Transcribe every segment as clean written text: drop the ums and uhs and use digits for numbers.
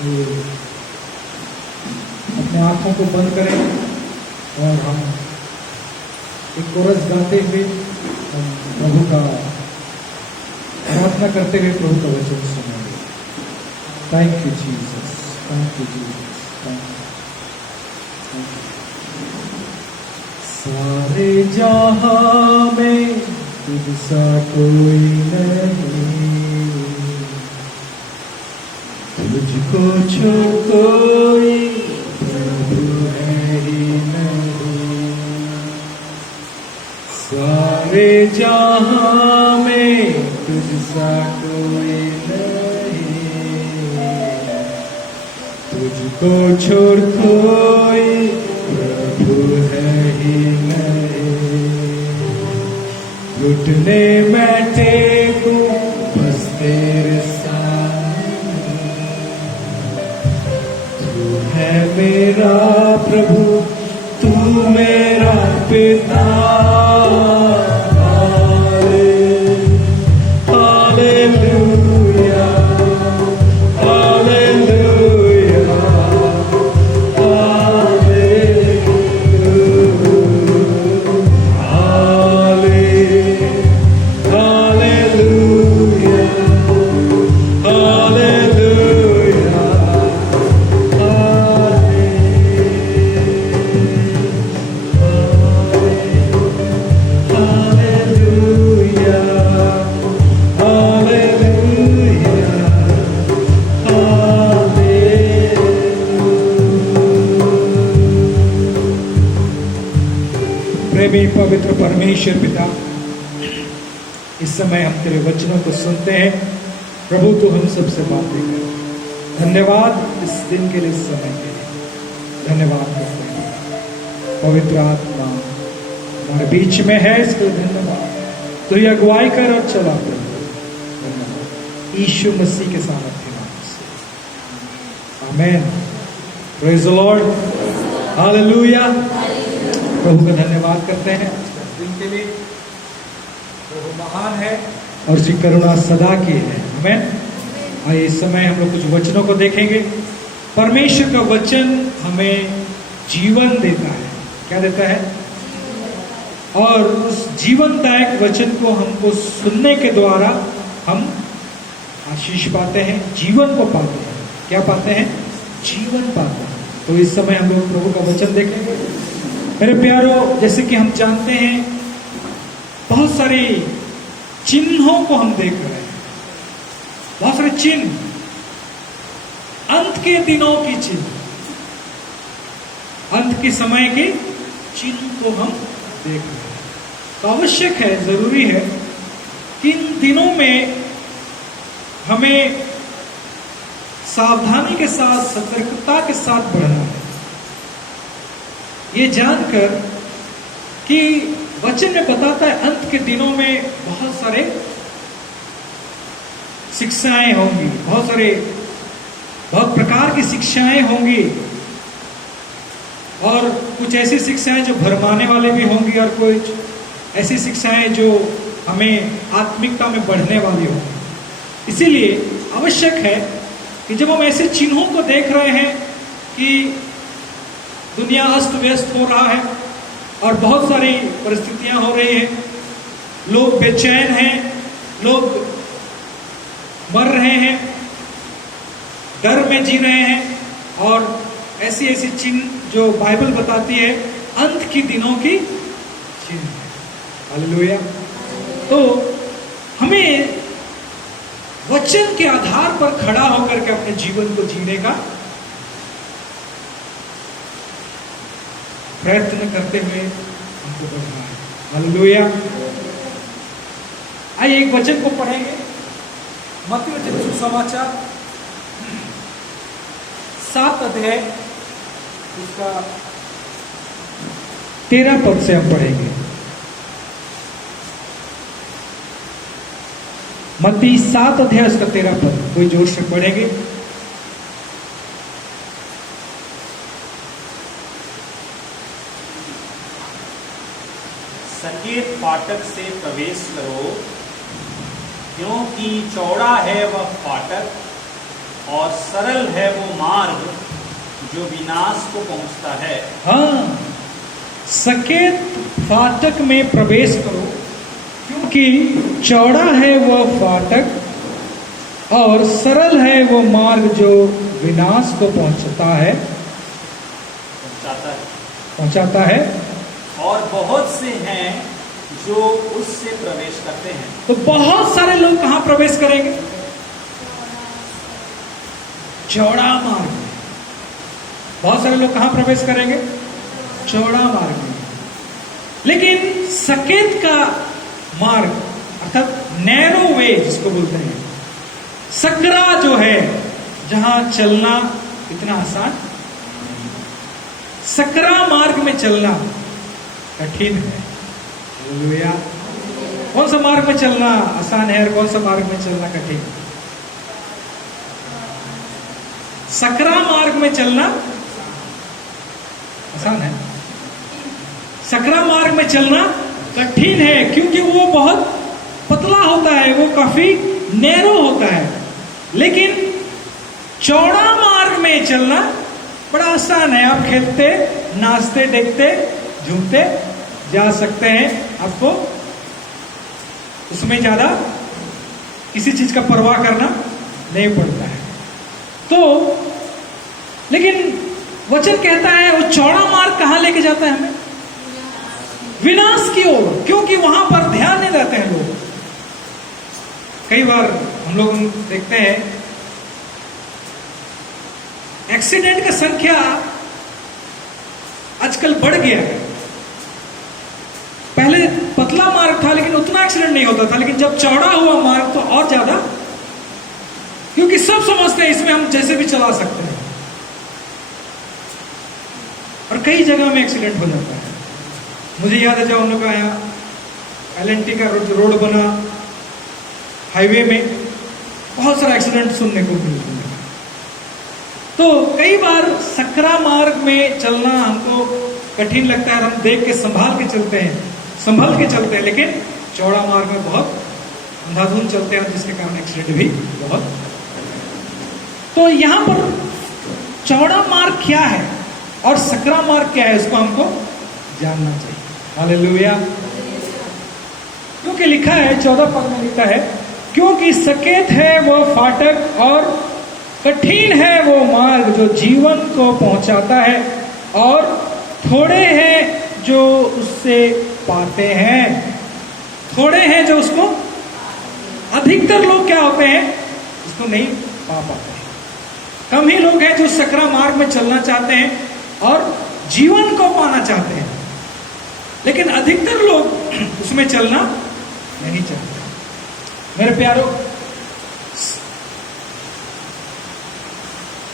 ये अपने आंखों को बंद करें और हम एक कोरस गाते हुए हम प्रभु का प्रार्थना करते हुए प्रभु का वचन सुनेंगे। Thank you Jesus, thank you Jesus, thank you. सारे जहां में तुझसा कोई नहीं, तुझको छोड़ कोई प्रभु है ही नहीं। सारे जहां में तुझसा कोई नहीं, तुझको छोड़ कोई प्रभु है ही नहीं। घुटने में टेकूं बस तेरे सामने, तू है मेरा प्रभु, तू मेरा पिता। प्रेमी पवित्र परमेश्वर पिता, इस समय हम तेरे वचनों को सुनते हैं। प्रभु तू हम सबसे बातें कर। धन्यवाद इस दिन के लिए, इस समय के लिए धन्यवाद करते हैं। पवित्र आत्मा हमारे बीच में है, इसके लिए धन्यवाद। तो ये अगुवाई कर और चला प्रभु, धन्यवाद यीशु मसीह के सामर्थ्य नाम से, amen. Praise the lord, hallelujah. प्रभु का धन्यवाद करते हैं आज के दिन के लिए। प्रभु महान है और उसकी करुणा सदा की है, आमेन। आइए इस समय हम लोग कुछ वचनों को देखेंगे। परमेश्वर का वचन हमें जीवन देता है। क्या देता है? और उस जीवनदायक वचन को हमको सुनने के द्वारा हम आशीष पाते हैं, जीवन को पाते हैं। क्या पाते हैं? जीवन पाते हैं। तो इस समय हम लोग प्रभु का वचन देखेंगे। मेरे प्यारों, जैसे कि हम जानते हैं, बहुत सारे चिन्हों को हम देख रहे हैं, बहुत सारे चिन्ह, अंत के दिनों की चिन्ह, अंत के समय के चिन्ह को हम देख रहे हैं। तो आवश्यक है, जरूरी है कि इन दिनों में हमें सावधानी के साथ, सतर्कता के साथ बढ़ना है। ये जानकर कि वचन में बताता है अंत के दिनों में बहुत सारे शिक्षाएं होंगी, बहुत प्रकार की शिक्षाएं होंगी, और कुछ ऐसी शिक्षाएं जो भरमाने वाले भी होंगी, और कुछ ऐसी शिक्षाएं जो हमें आत्मिकता में बढ़ने वाली होंगी। इसीलिए आवश्यक है कि जब हम ऐसे चिन्हों को देख रहे हैं कि दुनिया अस्त व्यस्त हो रहा है और बहुत सारी परिस्थितियां हो रही हैं, लोग बेचैन हैं, लोग मर रहे हैं, डर में जी रहे हैं, और ऐसी ऐसी चिन्ह जो बाइबल बताती है अंत की दिनों की चिन्ह है। हालेलुया। तो हमें वचन के आधार पर खड़ा होकर के अपने जीवन को जीने का प्रयत्न करते हुए हमको बढ़ना है। हालेलुया। आइए एक वचन को पढ़ेंगे। मत्ती रचित सुसमाचार 7 अध्याय उसका 13 पद से हम पढ़ेंगे। मत्ती 7 अध्याय उसका 13 पद, कोई जोर से पढ़ेंगे। संकेत फाटक से प्रवेश करो, क्योंकि चौड़ा है वह फाटक और सरल है वो मार्ग जो विनाश को पहुंचता है। हाँ, सकेत फाटक में प्रवेश करो, क्योंकि चौड़ा है वह फाटक और सरल है वो मार्ग जो विनाश को पहुंचाता है। और बहुत से हैं जो उससे प्रवेश करते हैं। तो बहुत सारे लोग कहां प्रवेश करेंगे? चौड़ा मार्ग में। बहुत सारे लोग कहां प्रवेश करेंगे? चौड़ा मार्ग में। लेकिन सकेत का मार्ग अर्थात नैरो वे जिसको बोलते हैं, सकरा जो है, जहां चलना इतना आसान, सकरा मार्ग में चलना कठिन है। हालेलुया। कौन सा मार्ग में चलना आसान है और कौन सा मार्ग में चलना कठिन है? सकरा मार्ग में चलना आसान है, सकरा मार्ग में चलना कठिन है, क्योंकि वो बहुत पतला होता है, वो काफी नैरो होता है। लेकिन चौड़ा मार्ग में चलना बड़ा आसान है। आप खेलते, नाचते, देखते, झूमते जा सकते हैं। आपको उसमें ज्यादा किसी चीज का परवाह करना नहीं पड़ता है। तो लेकिन वचन कहता है वो चौड़ा मार्ग कहां लेके जाता है हमें? विनाश की ओर, क्योंकि वहां पर ध्यान नहीं देते हैं लोग। कई बार हम लोग देखते हैं एक्सीडेंट की संख्या आजकल बढ़ गया है। पहले पतला मार्ग था लेकिन उतना एक्सीडेंट नहीं होता था, लेकिन जब चौड़ा हुआ मार्ग तो और ज्यादा, क्योंकि सब समझते हैं इसमें हम जैसे भी चला सकते हैं, और कई जगह में एक्सीडेंट हो जाता है। मुझे याद है जब हम लोग का यहाँ LNT का रोड बना, हाईवे में बहुत सारा एक्सीडेंट सुनने को मिलता है। तो कई बार सकरा मार्ग में चलना हमको कठिन लगता है, हम देख के संभल के चलते हैं, लेकिन चौड़ा मार्ग में बहुत अंधाधुंध चलते हैं, जिसके कारण एक्सीडेंट भी बहुत। तो यहां पर चौड़ा मार्ग क्या है और सकरा मार्ग क्या है, इसको हमको जानना चाहिए। हालेलुया। क्योंकि लिखा है 14 पद में लिखा है, क्योंकि सकेत है वो फाटक और कठिन है वो मार्ग जो जीवन को पहुंचाता है, और थोड़े हैं जो उससे पाते हैं। थोड़े हैं जो उसको, अधिकतर लोग क्या होते हैं, उसको नहीं पा पाते हैं। कम ही लोग हैं जो सकरा मार्ग में चलना चाहते हैं और जीवन को पाना चाहते हैं, लेकिन अधिकतर लोग उसमें चलना नहीं चाहते। मेरे प्यारो,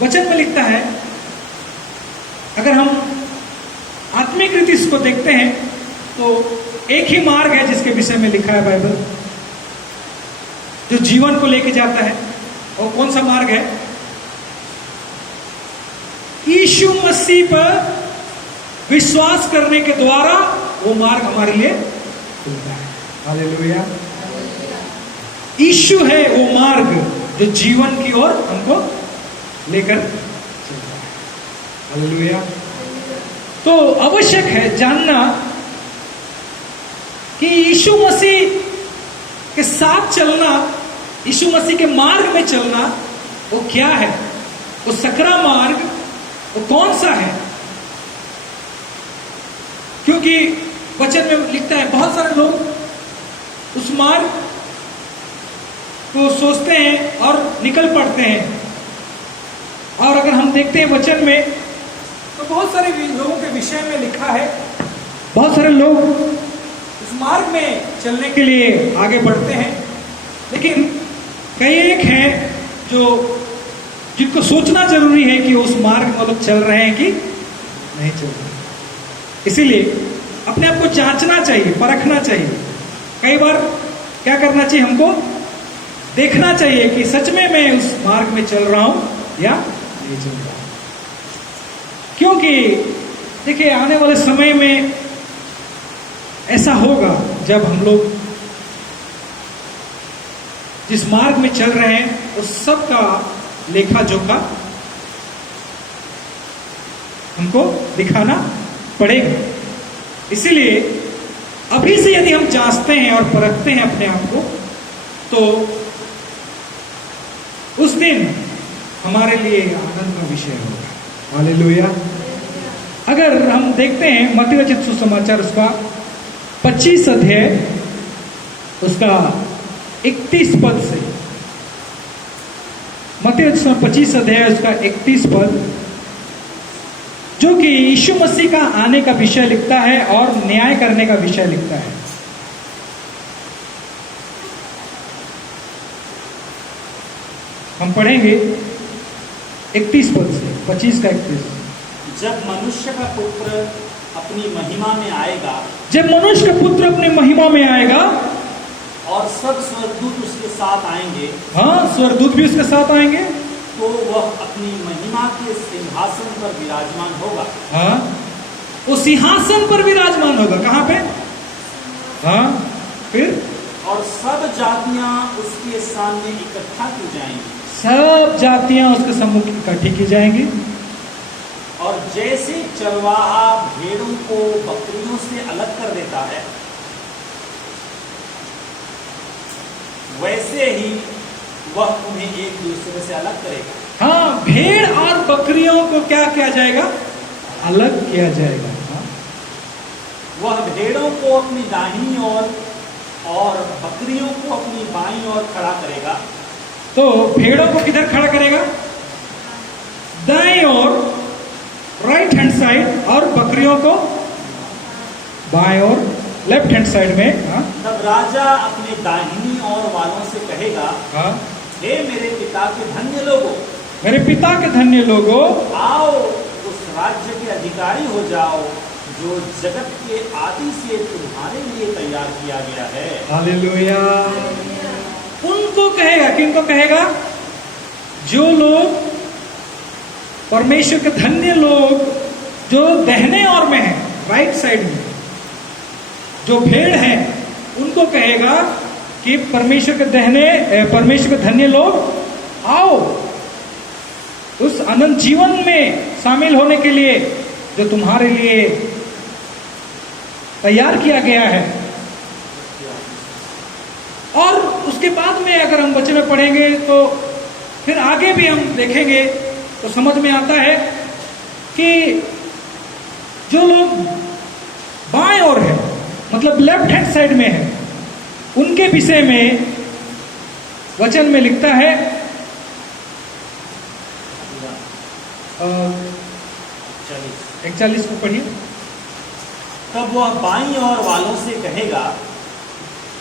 वचन में लिखता है, अगर हम आत्मिक रीति इसको देखते हैं तो एक ही मार्ग है जिसके विषय में लिखा है बाइबल, जो जीवन को लेके जाता है। और कौन सा मार्ग है? यीशु मसीह पर विश्वास करने के द्वारा वो मार्ग हमारे लिए खुलता है। हालेलुया। यीशु है वो मार्ग जो जीवन की ओर हमको लेकर चलता है। हालेलुया। तो आवश्यक है जानना कि यीशु मसीह के साथ चलना, यीशु मसीह के मार्ग में चलना वो क्या है, वो सकरा मार्ग वो कौन सा है। क्योंकि वचन में लिखता है बहुत सारे लोग उस मार्ग को सोचते हैं और निकल पड़ते हैं। और अगर हम देखते हैं वचन में तो बहुत सारे लोगों के विषय में लिखा है, बहुत सारे लोग उस मार्ग में चलने के लिए आगे बढ़ते हैं, लेकिन कई एक हैं जो जिनको सोचना जरूरी है कि उस मार्ग में लोग चल रहे हैं कि नहीं चल रहे। इसीलिए अपने आप को जांचना चाहिए, परखना चाहिए। कई बार क्या करना चाहिए, हमको देखना चाहिए कि सच में मैं उस मार्ग में चल रहा हूं या नहीं चल रहा। क्योंकि देखिए आने वाले समय में ऐसा होगा जब हम लोग जिस मार्ग में चल रहे हैं उस सब का लेखा जोखा हमको दिखाना पड़ेगा। इसीलिए अभी से यदि हम जांचते हैं और परखते हैं अपने आप को, तो उस दिन हमारे लिए आनंद का विषय होगा। हालेलुया। अगर हम देखते हैं मत्ती रचित सुसमाचार उसका 25 अध्याय उसका 31 पद से, मत्ती रचित 25 अध्याय उसका 31 पद, जो कि यीशु मसीह का आने का विषय लिखता है और न्याय करने का विषय लिखता है। हम पढ़ेंगे 31 पद से, 25 का 31। जब मनुष्य का पुत्र अपनी महिमा में आएगा, जब मनुष्य का पुत्र अपनी महिमा में आएगा और सब स्वर्गदूत उसके साथ आएंगे, हाँ, स्वर्गदूत भी उसके साथ आएंगे, तो वह अपनी महिमा के सिंहासन पर विराजमान होगा। हाँ, वो सिंहासन पर विराजमान होगा। कहां पे? हाँ, फिर और सब जातियां उसके सामने इकट्ठा की जाएंगी। सब जातियां उसके सम्मुख इकट्ठी की जाएंगी। और जैसे चरवाहा भेड़ों को बकरियों से अलग कर देता है, वैसे ही वह उन्हें एक दूसरे से अलग करेगा। हाँ, भेड़ और बकरियों को क्या किया जाएगा? अलग किया जाएगा। हाँ? वह भेड़ों को अपनी दाहिनी ओर और बकरियों को अपनी बाईं ओर खड़ा करेगा। तो भेड़ों को किधर खड़ा करेगा? दाईं ओर, राइट हैंड साइड, और बकरियों को बाएं ओर, लेफ्ट हैंड साइड में। हाँ? तब राजा अपने दाहिनी ओर वालों से कहेगा, हाँ? हे मेरे पिता के धन्य लोगों, मेरे पिता के धन्य लोगों, आओ उस राज्य के अधिकारी हो जाओ जो जगत के आदि से तुम्हारे लिए तैयार किया गया है। हालेलुया। उनको कहेगा, किनको कहेगा? जो लोग परमेश्वर के धन्य लोग, जो दाहिने ओर में है, राइट साइड में, जो भेड़ हैं, उनको कहेगा कि परमेश्वर के धन्य लोग आओ उस अनंत जीवन में शामिल होने के लिए जो तुम्हारे लिए तैयार किया गया है। और उसके बाद में अगर हम वचन में पढ़ेंगे तो फिर आगे भी हम देखेंगे तो समझ में आता है कि जो लोग बाएं ओर है, मतलब लेफ्ट हैंड साइड में है, उनके विषय में वचन में लिखता है 41 को पढ़िए। तब वह बाईं ओर वालों से कहेगा,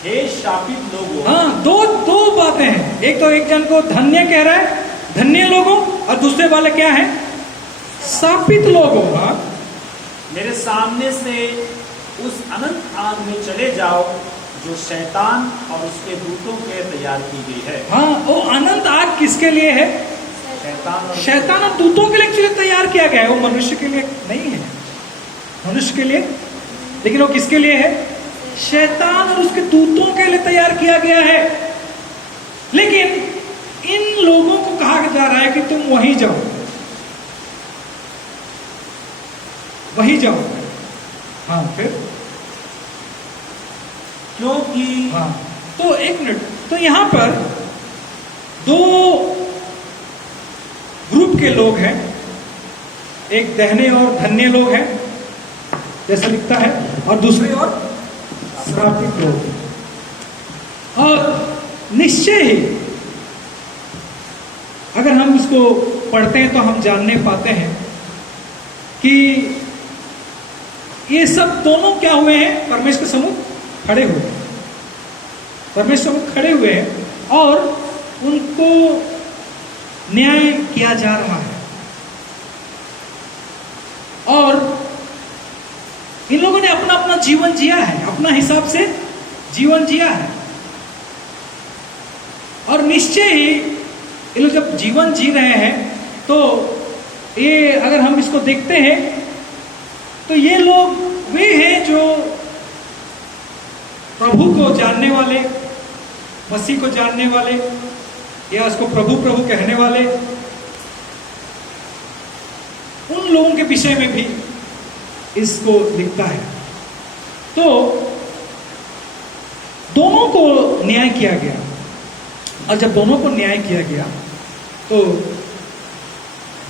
हे शापित लोगों। हाँ, दो बातें हैं। एक तो एक जन को धन्य कह रहा है, धन्य लोगों, और दूसरे वाले क्या है? शापित लोगों। हाँ? मेरे सामने से उस अनंत आग में चले जाओ जो शैतान और उसके दूतों के तैयार की गई है। हाँ, वो अनंत आग किसके लिए है? शैतान और दूतों के लिए तैयार किया गया है। वो मनुष्य के लिए नहीं है, मनुष्य के लिए, लेकिन वो किसके लिए है? शैतान और उसके दूतों के लिए तैयार किया गया है। लेकिन इन लोगों को कहा जा रहा है कि तुम वहीं जाओ, वहीं जाओ। हाँ, फिर क्योंकि हाँ, तो एक मिनट, तो यहां पर दो ग्रुप के लोग हैं, एक दहने और धन्य लोग हैं जैसा लिखता है, और दूसरे और श्रापित लोग। और निश्चय ही अगर हम इसको पढ़ते हैं तो हम जानने पाते हैं कि ये सब दोनों क्या हुए हैं? परमेश्वर के सम्मुख खड़े हुए, परमेश्वर के सम्मुख खड़े हुए हैं और उनको न्याय किया जा रहा है। और इन लोगों ने अपना अपना जीवन जिया है, अपना हिसाब से जीवन जिया है। और निश्चय ही ये लोग जब जीवन जी रहे हैं तो ये अगर हम इसको देखते हैं तो ये लोग वे हैं जो प्रभु को जानने वाले, मसीह को जानने वाले, या उसको प्रभु प्रभु कहने वाले, लोगों के विषय में भी इसको लिखता है। तो दोनों को न्याय किया गया, और जब दोनों को न्याय किया गया तो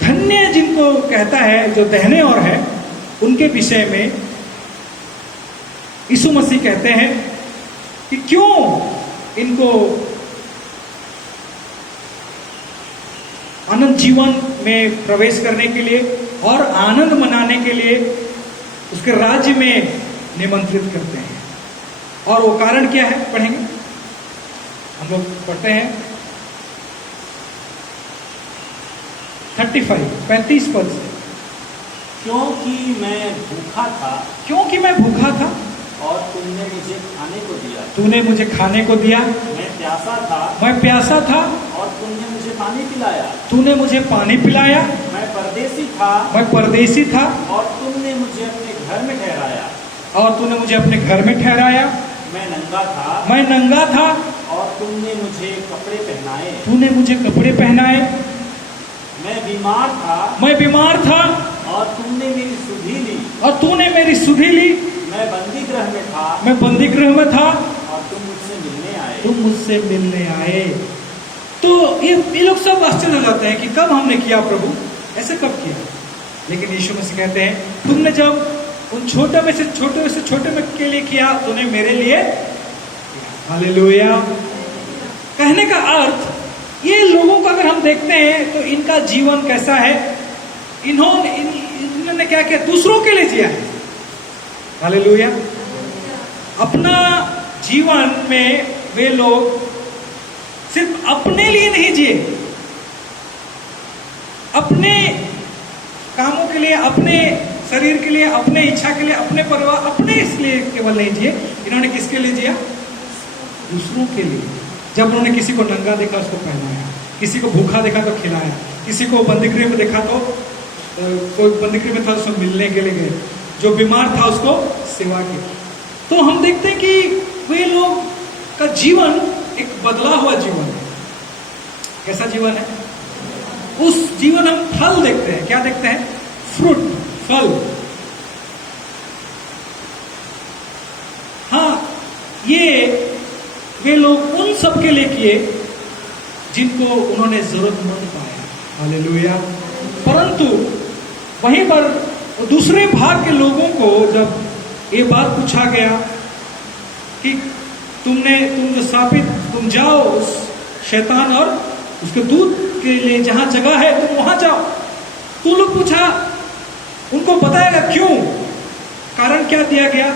धन्य जिनको कहता है, जो दहने और है, उनके विषय में यीशु मसीह कहते हैं कि क्यों इनको अनंत जीवन में प्रवेश करने के लिए और आनंद मनाने के लिए उसके राज्य में निमंत्रित करते हैं। और वो कारण क्या है, पढ़ेंगे हम लोग, पढ़ते हैं 35 पद से। क्योंकि मैं भूखा था क्योंकि मैं भूखा था और तुमने मुझे खाने को दिया, तूने मुझे खाने को दिया, मैं प्यासा था मैं प्यासा था और तुमने मुझे पानी पिलाया, तूने मुझे पानी पिलाया, मैं परदेसी था मैं परदेसी था और तुमने मुझे अपने घर में ठहराया, और तूने मुझे अपने घर में ठहराया, मैं नंगा था मैं नंगा था और तुमने मुझे कपड़े पहनाए, तूने मुझे कपड़े पहनाए, मैं बीमार था मैं बीमार था और तुमने मेरी सुधि ली, और तूने मेरी सुधि ली, मैं बंदी गृह में था मैं बंदी गृह में था और तुम मुझसे मिलने आए। तुम मुझसे मिलने आए। तो ये लोग सब आश्चर्य हो जाते हैं कि कब हमने किया प्रभु, ऐसे कब किया। लेकिन यीशु मसीह कहते हैं, तुमने जब उन छोटे में से छोटे में के लिए किया, तूने मेरे लिए किया। हालेलुया। कहने का अर्थ, ये लोगों को अगर हम देखते हैं तो इनका जीवन कैसा है, इन्होंने क्या किया, दूसरों के लिए जिया है। हालेलुया। अपना जीवन में वे लोग सिर्फ अपने लिए नहीं जिए, अपने कामों के लिए, अपने शरीर के लिए, अपने इच्छा के लिए, अपने परिवार, अपने इसलिए केवल नहीं जिए। इन्होंने किसके लिए जिया, दूसरों के लिए। जब उन्होंने किसी को नंगा देखा उसको पहनाया, किसी को भूखा देखा तो खिलाया, किसी को बंदीगृह में देखा तो कोई बंदीगृह में था उसको मिलने के लिए गए, जो बीमार था उसको सेवा की। तो हम देखते हैं कि वे लोग का जीवन एक बदला हुआ जीवन है। कैसा जीवन है, उस जीवन हम फल देखते हैं। क्या देखते हैं, फ्रूट, फल। हाँ, ये वे लोग उन सब के लिए किए जिनको उन्होंने जरूरतमंद पाया। हालेलुया। परंतु वहीं पर दूसरे भाग के लोगों को जब ये बात पूछा गया कि तुम जो साबित, तुम जाओ उस शैतान और उसके दूत के लिए जहां जगह है तुम वहां जाओ, तो लोग पूछा, उनको बताएगा क्यों, कारण क्या दिया गया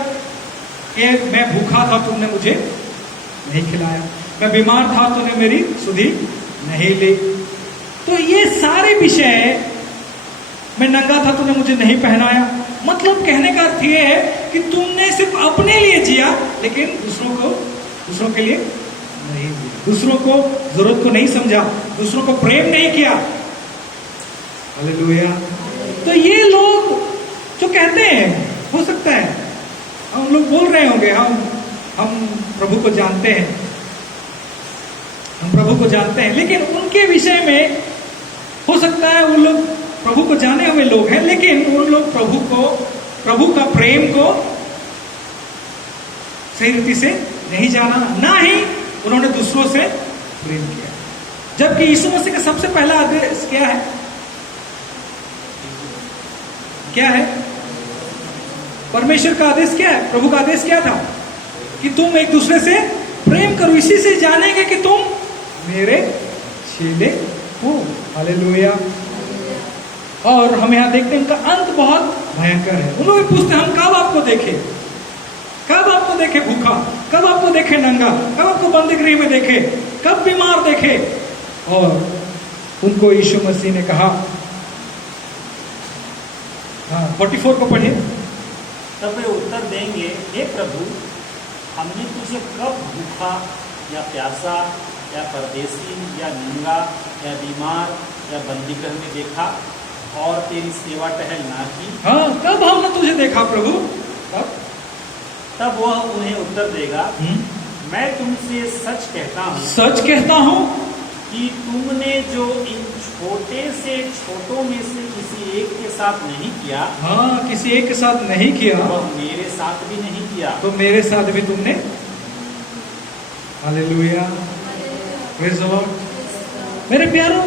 कि मैं भूखा था तुमने मुझे नहीं खिलाया, मैं बीमार था तूने मेरी सुधि नहीं ली। तो ये सारे विषय, मैं नंगा था तूने मुझे नहीं पहनाया, मतलब कहने का अर्थ ये है कि तुमने सिर्फ अपने लिए जिया, लेकिन दूसरों के लिए नहीं जिया, दूसरों को जरूरत को नहीं समझा, दूसरों को प्रेम नहीं किया। हालेलुया। तो ये लोग जो कहते हैं, हो सकता है हम लोग बोल रहे होंगे, हम प्रभु को जानते हैं, हम प्रभु को जानते हैं, लेकिन उनके विषय में हो सकता है वो लोग प्रभु को जाने हुए लोग हैं, लेकिन उन लोग प्रभु का प्रेम को सही रीति से नहीं जाना, ना ही उन्होंने दूसरों से प्रेम किया। जबकि यीशु मसीह का सबसे पहला आदेश क्या है, क्या है, परमेश्वर का आदेश क्या है, प्रभु का आदेश क्या था, कि तुम एक दूसरे से प्रेम करो, इसी से जानेंगे कि तुम मेरे चेले हो। हालेलुया। और हम यहां देखते हैं उनका अंत बहुत भयंकर है। उन लोग पूछते हैं, हम कब आपको देखे, कब आपको देखे भूखा, कब आपको देखे नंगा, कब आपको बंदीगृह में देखे, कब बीमार देखे। और उनको यीशु मसीह ने कहा, 44 को पढ़िए। तब वे उत्तर देंगे, हे प्रभु, हमने तुझे कब भूखा या प्यासा या परदेसी या नंगा या बीमार या बंदीगृह में देखा और तेरी सेवा टहल ना की। हाँ, कब हमने तुझे देखा प्रभु, तब वह उन्हें उत्तर देगा, मैं तुमसे सच कहता हूँ कि तुमने जो इन छोटे से छोटों में से किसी एक के साथ नहीं किया, हाँ, किसी एक के साथ नहीं किया, वह मेरे साथ भी नहीं किया। तो मेरे साथ भी तुमने। Hallelujah, praise the Lord. मेरे प्यारों,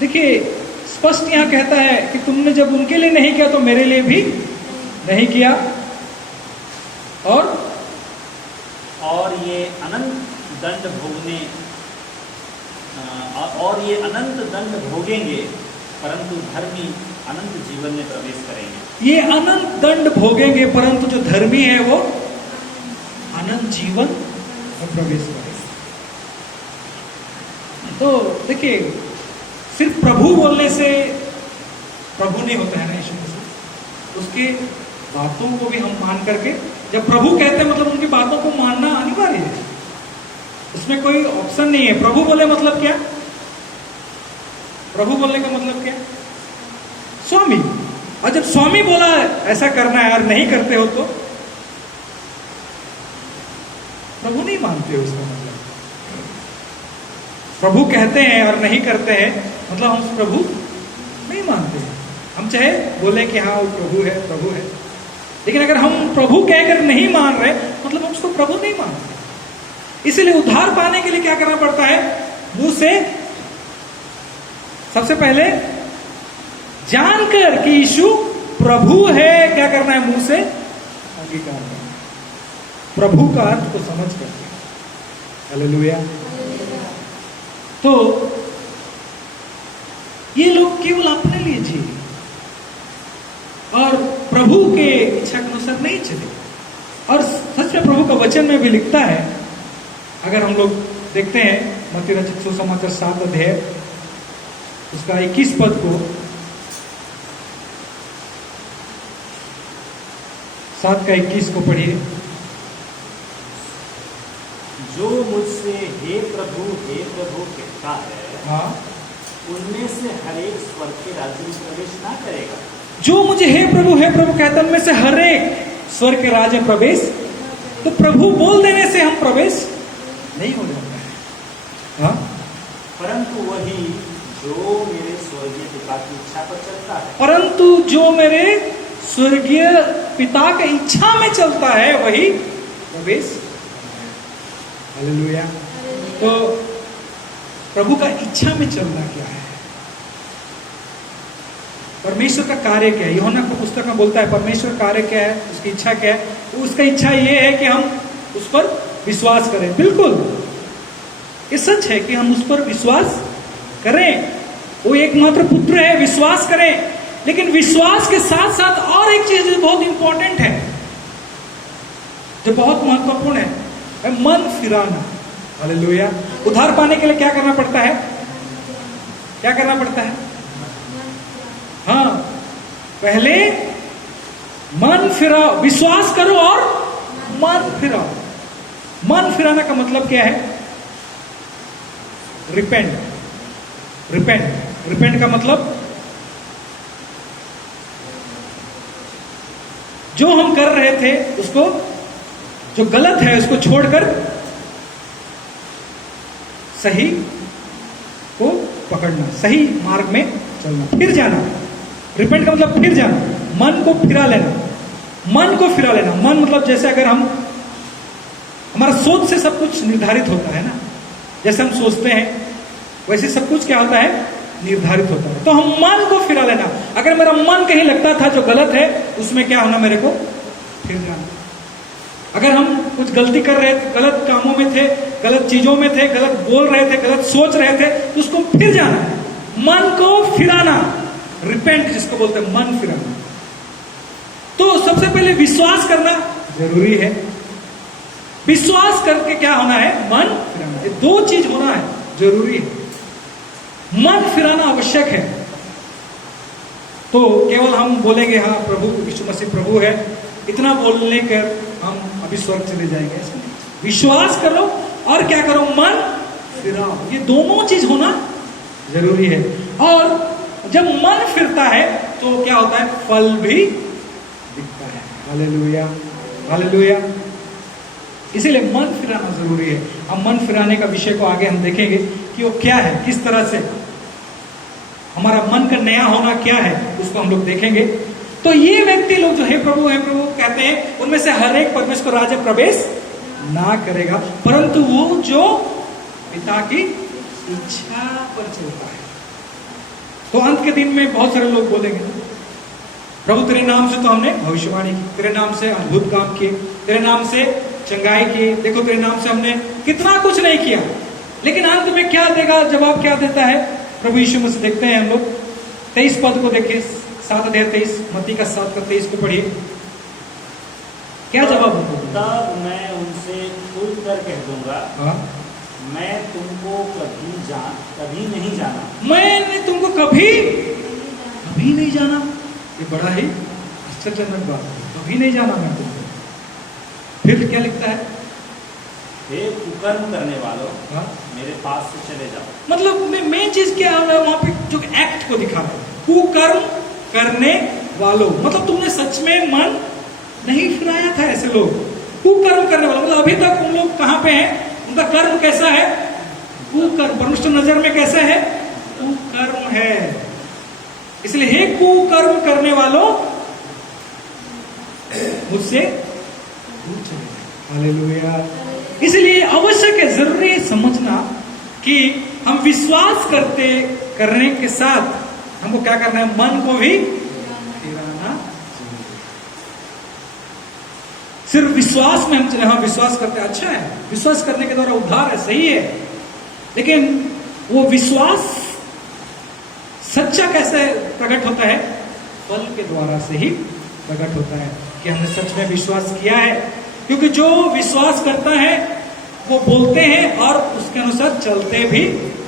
देखिए स्पष्ट यहाँ कहता है कि तुमने जब उनके लिए नहीं किया तो मेरे लिए भी नहीं किया। और ये अनंत दंड भोगने और ये अनंत दंड भोगेंगे, परंतु धर्मी अनंत जीवन में प्रवेश करेंगे। ये अनंत दंड भोगेंगे, परंतु जो धर्मी है वो अनंत जीवन में प्रवेश करेंगे। तो देखिए, सिर्फ प्रभु बोलने से प्रभु नहीं होता है ना यीशु मसीह। उसके बातों को भी हम मान करके, जब प्रभु कहते हैं मतलब उनकी बातों को मानना अनिवार्य है, उसमें कोई ऑप्शन नहीं है। प्रभु बोले मतलब क्या? प्रभु बोलने का मतलब क्या? स्वामी। और जब स्वामी बोला ऐसा करना है और नहीं करते हो तो प्रभु नहीं मानते हो, उसका मतलब प्रभु कहते हैं और नहीं करते हैं मतलब हम उस प्रभु नहीं मानते हैं। हम चाहे बोले कि हाँ वो प्रभु है, प्रभु है, लेकिन अगर हम प्रभु कहकर नहीं मान रहे मतलब हम उसको प्रभु नहीं मानते। इसलिए उद्धार पाने के लिए क्या करना पड़ता है? मुंह से सबसे पहले जानकर कि यीशु प्रभु है, क्या करना है? मुंह से अंगीकार करना, प्रभु का अर्थ को समझ करके। हालेलुया। तो ये लोग केवल अपने लिए जिए और प्रभु के इच्छा के अनुसार नहीं चले। और सच में प्रभु का वचन में भी लिखता है, अगर हम लोग देखते हैं मत्ती रचित सुसमाचार 7 अध्याय उसका 21 पद को, 7 का 21 को पढ़िए। जो मुझसे हे प्रभु कहता है, हाँ, उनमें से हर एक स्वर्ग के राज्य में प्रवेश ना करेगा। जो मुझे हे प्रभु कहता है उनमें से हर एक स्वर्ग के राज्य में प्रवेश। तो प्रभु बोल देने से हम प्रवेश नहीं हो जाता है, हाँ? परंतु वही जो मेरे स्वर्गीय पिता की इच्छा पर चलता है, परंतु जो मेरे स्वर्गीय पिता की इच्छा में चलता है वही प्रवेश। हालेलुया। तो प्रभु का इच्छा में चलना क्या है? परमेश्वर का कार्य क्या है? यूहन्ना को पुस्तक में बोलता है परमेश्वर कार्य क्या है, उसकी इच्छा क्या है। तो उसका इच्छा ये है कि हम उस पर विश्वास करें। बिल्कुल ये सच है कि हम उस पर विश्वास करें। वो एकमात्र पुत्र है, विश्वास करें। लेकिन विश्वास के साथ साथ और एक चीज बहुत इंपॉर्टेंट है, जो बहुत महत्वपूर्ण है मन फिराना। हालेलुया। उद्धार पाने के लिए क्या करना पड़ता है? क्या करना पड़ता है? हाँ, पहले मन फिराओ, विश्वास करो और मन फिराओ। मन फिराना का मतलब क्या है? रिपेंट। रिपेंट का मतलब जो हम कर रहे थे उसको, जो गलत है उसको छोड़कर सही को पकड़ना, सही मार्ग में चलना, फिर जाना। रिपेंट का मतलब फिर जाना, मन को फिरा लेना। मन को फिरा लेना, मन मतलब जैसे अगर हम, हमारा सोच से सब कुछ निर्धारित होता है ना, जैसे हम सोचते हैं वैसे सब कुछ क्या होता है? निर्धारित होता है। तो हम मन को फिरा लेना। अगर मेरा मन कहीं लगता था जो गलत है, उसमें क्या होना? मेरे को फिर जाना। अगर हम कुछ गलती कर रहे थे, गलत कामों में थे, गलत चीजों में थे, गलत बोल रहे थे, गलत सोच रहे थे, तो उसको फिर जाना, मन को फिराना। रिपेंट जिसको बोलते हैं, मन फिराना। तो सबसे पहले विश्वास करना जरूरी है। विश्वास करके क्या होना है? मन फिराना। ये दो चीज होना है, जरूरी है। मन फिराना आवश्यक है। तो केवल हम बोलेंगे हाँ प्रभु यीशु मसीह प्रभु है, इतना बोलने कर हम अभी स्वर्ग चले जाएंगे, ऐसा नहीं। विश्वास करो और क्या करो? मन फिराओ। ये दोनों चीज होना जरूरी है। और जब मन फिरता है तो क्या होता है? फल भी दिखता है। Hallelujah, hallelujah. इसीलिए मन फिराना जरूरी है। हम मन फिराने का विषय को आगे हम देखेंगे कि वो क्या है, किस तरह से हमारा मन का नया होना क्या है उसको हम लोग देखेंगे। तो ये व्यक्ति लोग जो हे प्रभु कहते हैं, उनमें से हर एक परमेश्वर राज्य प्रवेश ना करेगा, परंतु वो जो पिता की इच्छा पर चलता है। तो अंत के दिन में बहुत सारे लोग बोलेंगे, प्रभु तेरे नाम से तो हमने भविष्यवाणी की, तेरे नाम से अद्भुत काम किए, तेरे नाम से चंगाई की, देखो तेरे नाम से हमने कितना कुछ नहीं किया। लेकिन अंत में क्या देगा, जवाब क्या देता है प्रभु यीशु मसीह? देखते हैं हम लोग 23 पद को देखिए, 7 अध्याय 23, मत्ती का 7 का 23 को पढ़िए, क्या जवाब होगा? तब मैं उनसे खुलकर कह दूंगा, हाँ, मैं तुमको कभी नहीं जाना। मैंने तुमको कभी नहीं जाना। ये बड़ा ही आश्चर्यजनक बात है, कभी नहीं जाना मैं तुमको। फिर क्या लिखता है? हे कुकर्म करने वालों, हाँ? मेरे पास से चले जाओ। मतलब मेन चीज क्या है वहां पे, जो एक्ट को दिखा रहे हैं, कुकर्म करने वालों, मतलब तुमने सच में मन नहीं फिराया था। ऐसे लोग कुकर्म करने वालों, मतलब अभी तक उन लोग कहां पे हैं, उनका कर्म कैसा है? कुकर्म। परमेश्वर नजर में कैसा है? कुकर्म है। इसलिए हे कुकर्म करने वालों, मुझसे दूर चले जाओ। हालेलुया। इसलिए आवश्यक है, जरूरी है समझना कि हम विश्वास करने के साथ हमको क्या करना है? मन को भी फिराना चाहिए। सिर्फ विश्वास में हम चले, हाँ विश्वास करते हैं, अच्छा है, विश्वास करने के द्वारा उद्धार है, सही है, लेकिन वो विश्वास सच्चा कैसे प्रकट होता है? फल के द्वारा से ही प्रकट होता है कि हमने सच में विश्वास किया है। क्योंकि जो विश्वास करता है वो बोलते हैं और उसके अनुसार चलते भी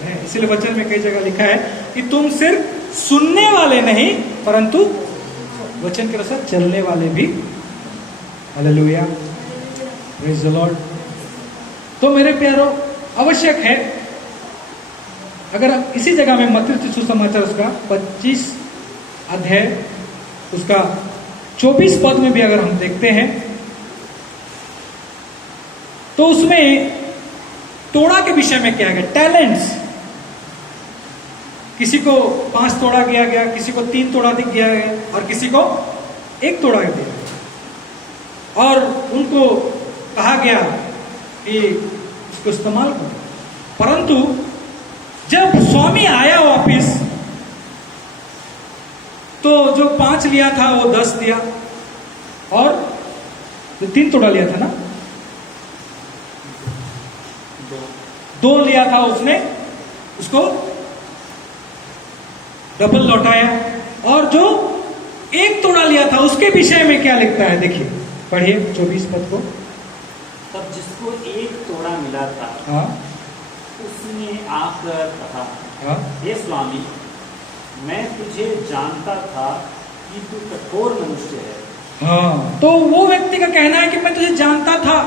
हैं। इसलिए वचन में कई जगह लिखा है कि तुम सिर्फ सुनने वाले नहीं, परंतु वचन के अनुसार चलने वाले भी। Hallelujah, praise the Lord. तो मेरे प्यारो, आवश्यक है, अगर इसी जगह में मत्ती सुसमाचार उसका 25 अध्याय उसका 24 पद में भी अगर हम देखते हैं तो उसमें तोड़ा के विषय में क्या है? टैलेंट्स। किसी को 5 तोड़ा दिया गया, किसी को 3 तोड़ा दिया गया और किसी को 1 तोड़ा दिया गया, और उनको कहा गया कि इसको इस्तेमाल करो। परंतु जब स्वामी आया वापिस, तो जो 5 लिया था वो 10 दिया, और जो 3 तोड़ा लिया था ना, 2 लिया था, उसने उसको डबल लौटाया। और जो 1 तोड़ा लिया था उसके विषय में क्या लिखता है? देखिए, पढ़िए 24 पद को। तब जिसको 1 तोड़ा मिला था, हाँ, उसने आकर कहा, हाँ, हे स्वामी, मैं तुझे जानता था कि तू कठोर मनुष्य है। हाँ, तो वो व्यक्ति का कहना है कि मैं तुझे जानता था।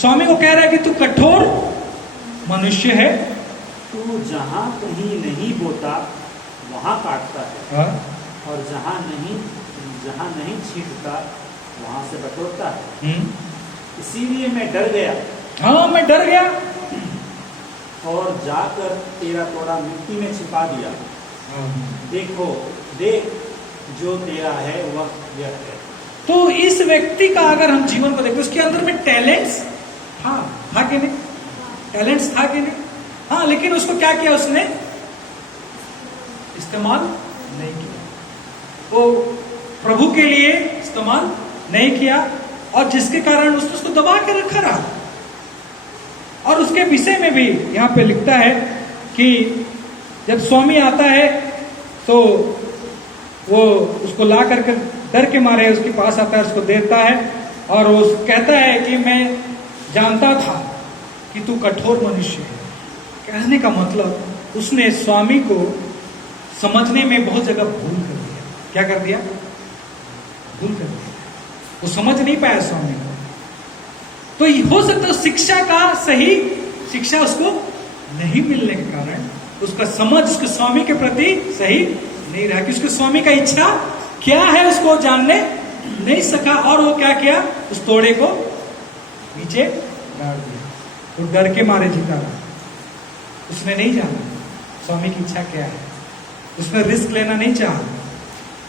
स्वामी को कह रहा है कि तू कठोर मनुष्य है, तू जहां कहीं नहीं बोता वहां काटता है, हाँ, और जहां नहीं छींटता वहां से बटोरता है। इसीलिए मैं डर गया, हाँ मैं डर गया, और जाकर तेरा तोड़ा मिट्टी में छिपा दिया। हाँ। देख जो तेरा है वह व्यर्थ है। तो इस व्यक्ति का अगर हम जीवन को देखें, उसके अंदर में टैलेंट्स था कि नहीं? टैलेंट्स था कि नहीं? हाँ, लेकिन उसको क्या किया? उसने इस्तेमाल नहीं किया, वो प्रभु के लिए इस्तेमाल नहीं किया, और जिसके कारण उसने उसको दबा के रखा रहा। और उसके विषय में भी यहाँ पे लिखता है कि जब स्वामी आता है तो वो उसको ला करके डर के मारे उसके पास आता है, उसको देता है, और वो कहता है कि मैं जानता था कि तू कठोर मनुष्य है। कहने का मतलब उसने स्वामी को समझने में बहुत जगह भूल कर दिया। क्या कर दिया? भूल कर दिया, वो समझ नहीं पाया स्वामी को। तो हो सकता है शिक्षा का सही शिक्षा उसको नहीं मिलने के कारण उसका समझ उसके स्वामी के प्रति सही नहीं रहा, कि उसके स्वामी का इच्छा क्या है उसको जानने नहीं सका, और वो क्या किया? उस तोड़े को नीचे डाल दिया। वो डर के मारे जीता रहा, उसने नहीं जाना स्वामी की इच्छा क्या है। उसने रिस्क लेना नहीं चाहा,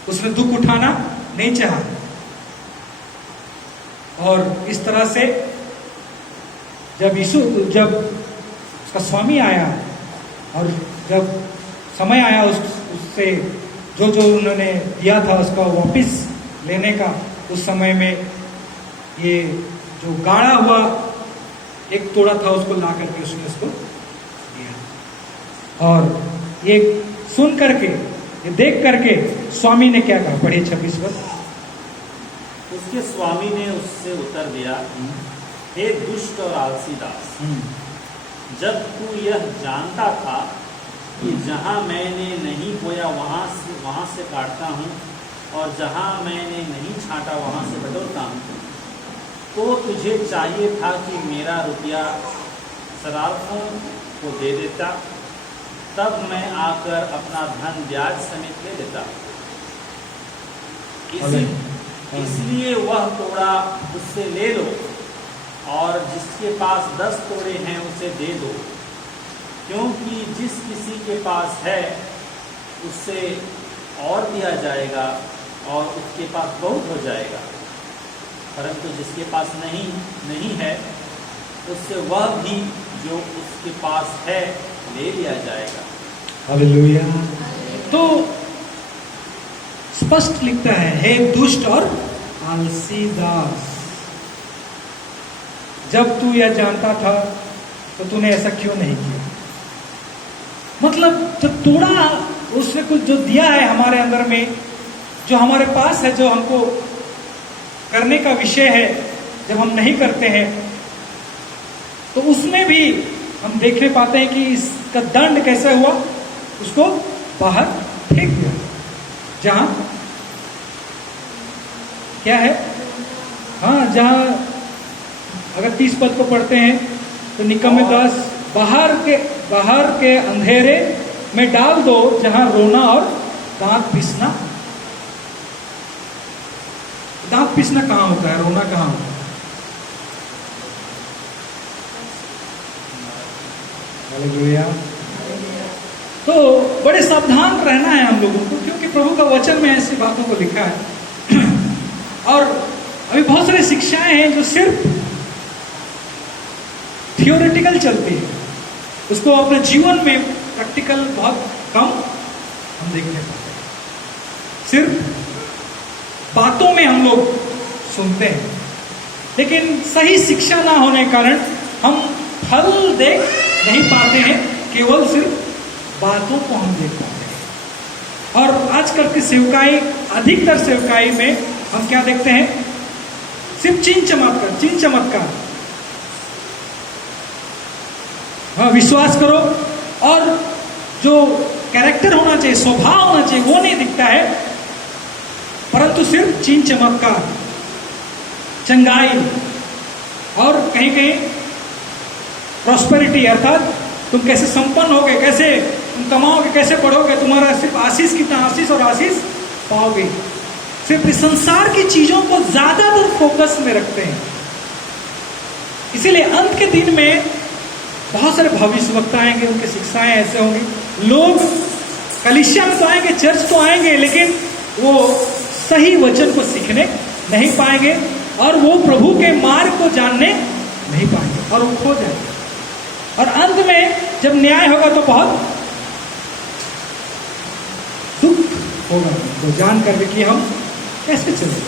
उसने दुख उठाना नहीं चाहा। और इस तरह से जब उसका स्वामी आया और जब समय आया उससे जो उन्होंने दिया था उसका वापस लेने का, उस समय में ये जो गाड़ा हुआ एक तोड़ा था उसको ला करके उसने उसको दिया। और ये सुन करके, ये देख करके स्वामी ने क्या कहा, पढ़िए 26 वर्ष। उसके स्वामी ने उससे उत्तर दिया, हे दुष्ट और आलसी दास, जब तू यह जानता था कि जहाँ मैंने नहीं बोया वहाँ से काटता हूँ और जहाँ मैंने नहीं छांटा वहाँ से बटोरता हूँ, तो तुझे चाहिए था कि मेरा रुपया शरारतों को दे देता, तब मैं आकर अपना धन ब्याज समेत ले लेता। इसलिए वह तोड़ा उससे ले लो और जिसके पास 10 तोड़े हैं उसे दे दो, क्योंकि जिस किसी के पास है उससे और दिया जाएगा और उसके पास बहुत हो जाएगा, परंतु जिसके पास नहीं है उससे वह भी जो उसके पास है ले लिया जाएगा। हालेलुया। तो स्पष्ट लिखता है, हे दुष्ट और आलसी दास, जब तू यह जानता था तो तूने ऐसा क्यों नहीं किया। मतलब जब तोड़ा उसने कुछ जो दिया है हमारे अंदर में, जो हमारे पास है, जो हमको करने का विषय है, जब हम नहीं करते हैं तो उसमें भी हम देखने पाते हैं कि इसका दंड कैसे हुआ, उसको बाहर फेंक दिया। जहां क्या है, हाँ, जहां अगर 30 पद को पढ़ते हैं तो निकम्मे दास बाहर के अंधेरे में डाल दो, जहां रोना और दांत पीसना। दांत पीसना कहां होता है, रोना कहां होता है? हालेलुया। तो बड़े सावधान रहना है हम लोगों को, क्योंकि प्रभु का वचन में ऐसी बातों को लिखा है। और अभी बहुत सारी शिक्षाएं हैं जो सिर्फ थियोरेटिकल चलती है, उसको अपने जीवन में प्रैक्टिकल बहुत कम हम देखने पाते हैं। सिर्फ बातों में हम लोग सुनते हैं, लेकिन सही शिक्षा ना होने के कारण हम फल देख नहीं पाते हैं, केवल सिर्फ बातों को हम देख पाते हैं। और आजकल की सेवकाई, अधिकतर सेवकाई में हम क्या देखते हैं, सिर्फ चिन्ह चमत्कार। हाँ, विश्वास करो, और जो कैरेक्टर होना चाहिए, स्वभाव होना चाहिए, वो नहीं दिखता है, परंतु सिर्फ चिन्ह चमत्कार, चंगाई, और कहीं कहीं प्रॉस्पेरिटी, अर्थात तुम कैसे संपन्न होगे, कैसे तुम कमाओगे, कैसे पढ़ोगे, तुम्हारा सिर्फ आशीष, कितना आशीष और आशीष पाओगे। सिर्फ इस संसार की चीजों को ज्यादातर फोकस में रखते हैं। इसीलिए अंत के दिन में बहुत सारे भविष्यवक्ता आएंगे, उनकी शिक्षाएं ऐसे होंगी, लोग कलीसिया में तो आएंगे, चर्च तो आएंगे, लेकिन वो सही वचन को सीखने नहीं पाएंगे और वो प्रभु के मार्ग को जानने नहीं पाएंगे और वो खो जाएंगे। और अंत में जब न्याय होगा तो बहुत दुख होगा तो जान करके कि हम कैसे चले,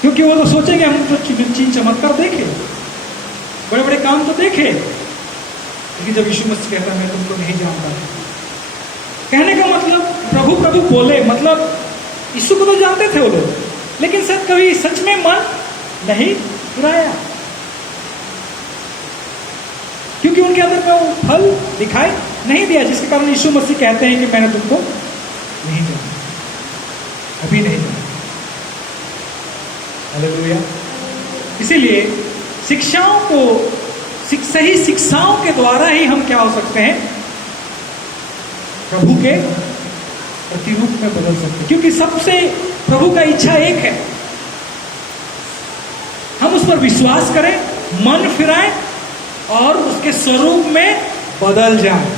क्योंकि वो तो सोचेंगे हम तो चिन्ह चमत्कार देखे, बड़े बड़े काम तो देखे, लेकिन जब यीशु मसीह कहता मैं तुमको नहीं जानता, कहने का मतलब प्रभु प्रभु बोले, मतलब यीशु को तो जानते थे वो लोग, लेकिन सच कभी सच में मन नहीं फिराया, क्योंकि उनके अंदर में वो फल दिखाई नहीं दिया, जिसके कारण यीशु मसीह कहते हैं कि मैंने तुमको नहीं जाना, अभी नहीं जाना। हालेलुया। इसीलिए शिक्षाओं को, सही शिक्षाओं के द्वारा ही हम क्या हो सकते हैं, प्रभु के प्रतिरूप में बदल सकते हैं, क्योंकि सबसे प्रभु का इच्छा एक है, हम उस पर विश्वास करें, मन फिराएं और उसके स्वरूप में बदल जाएं।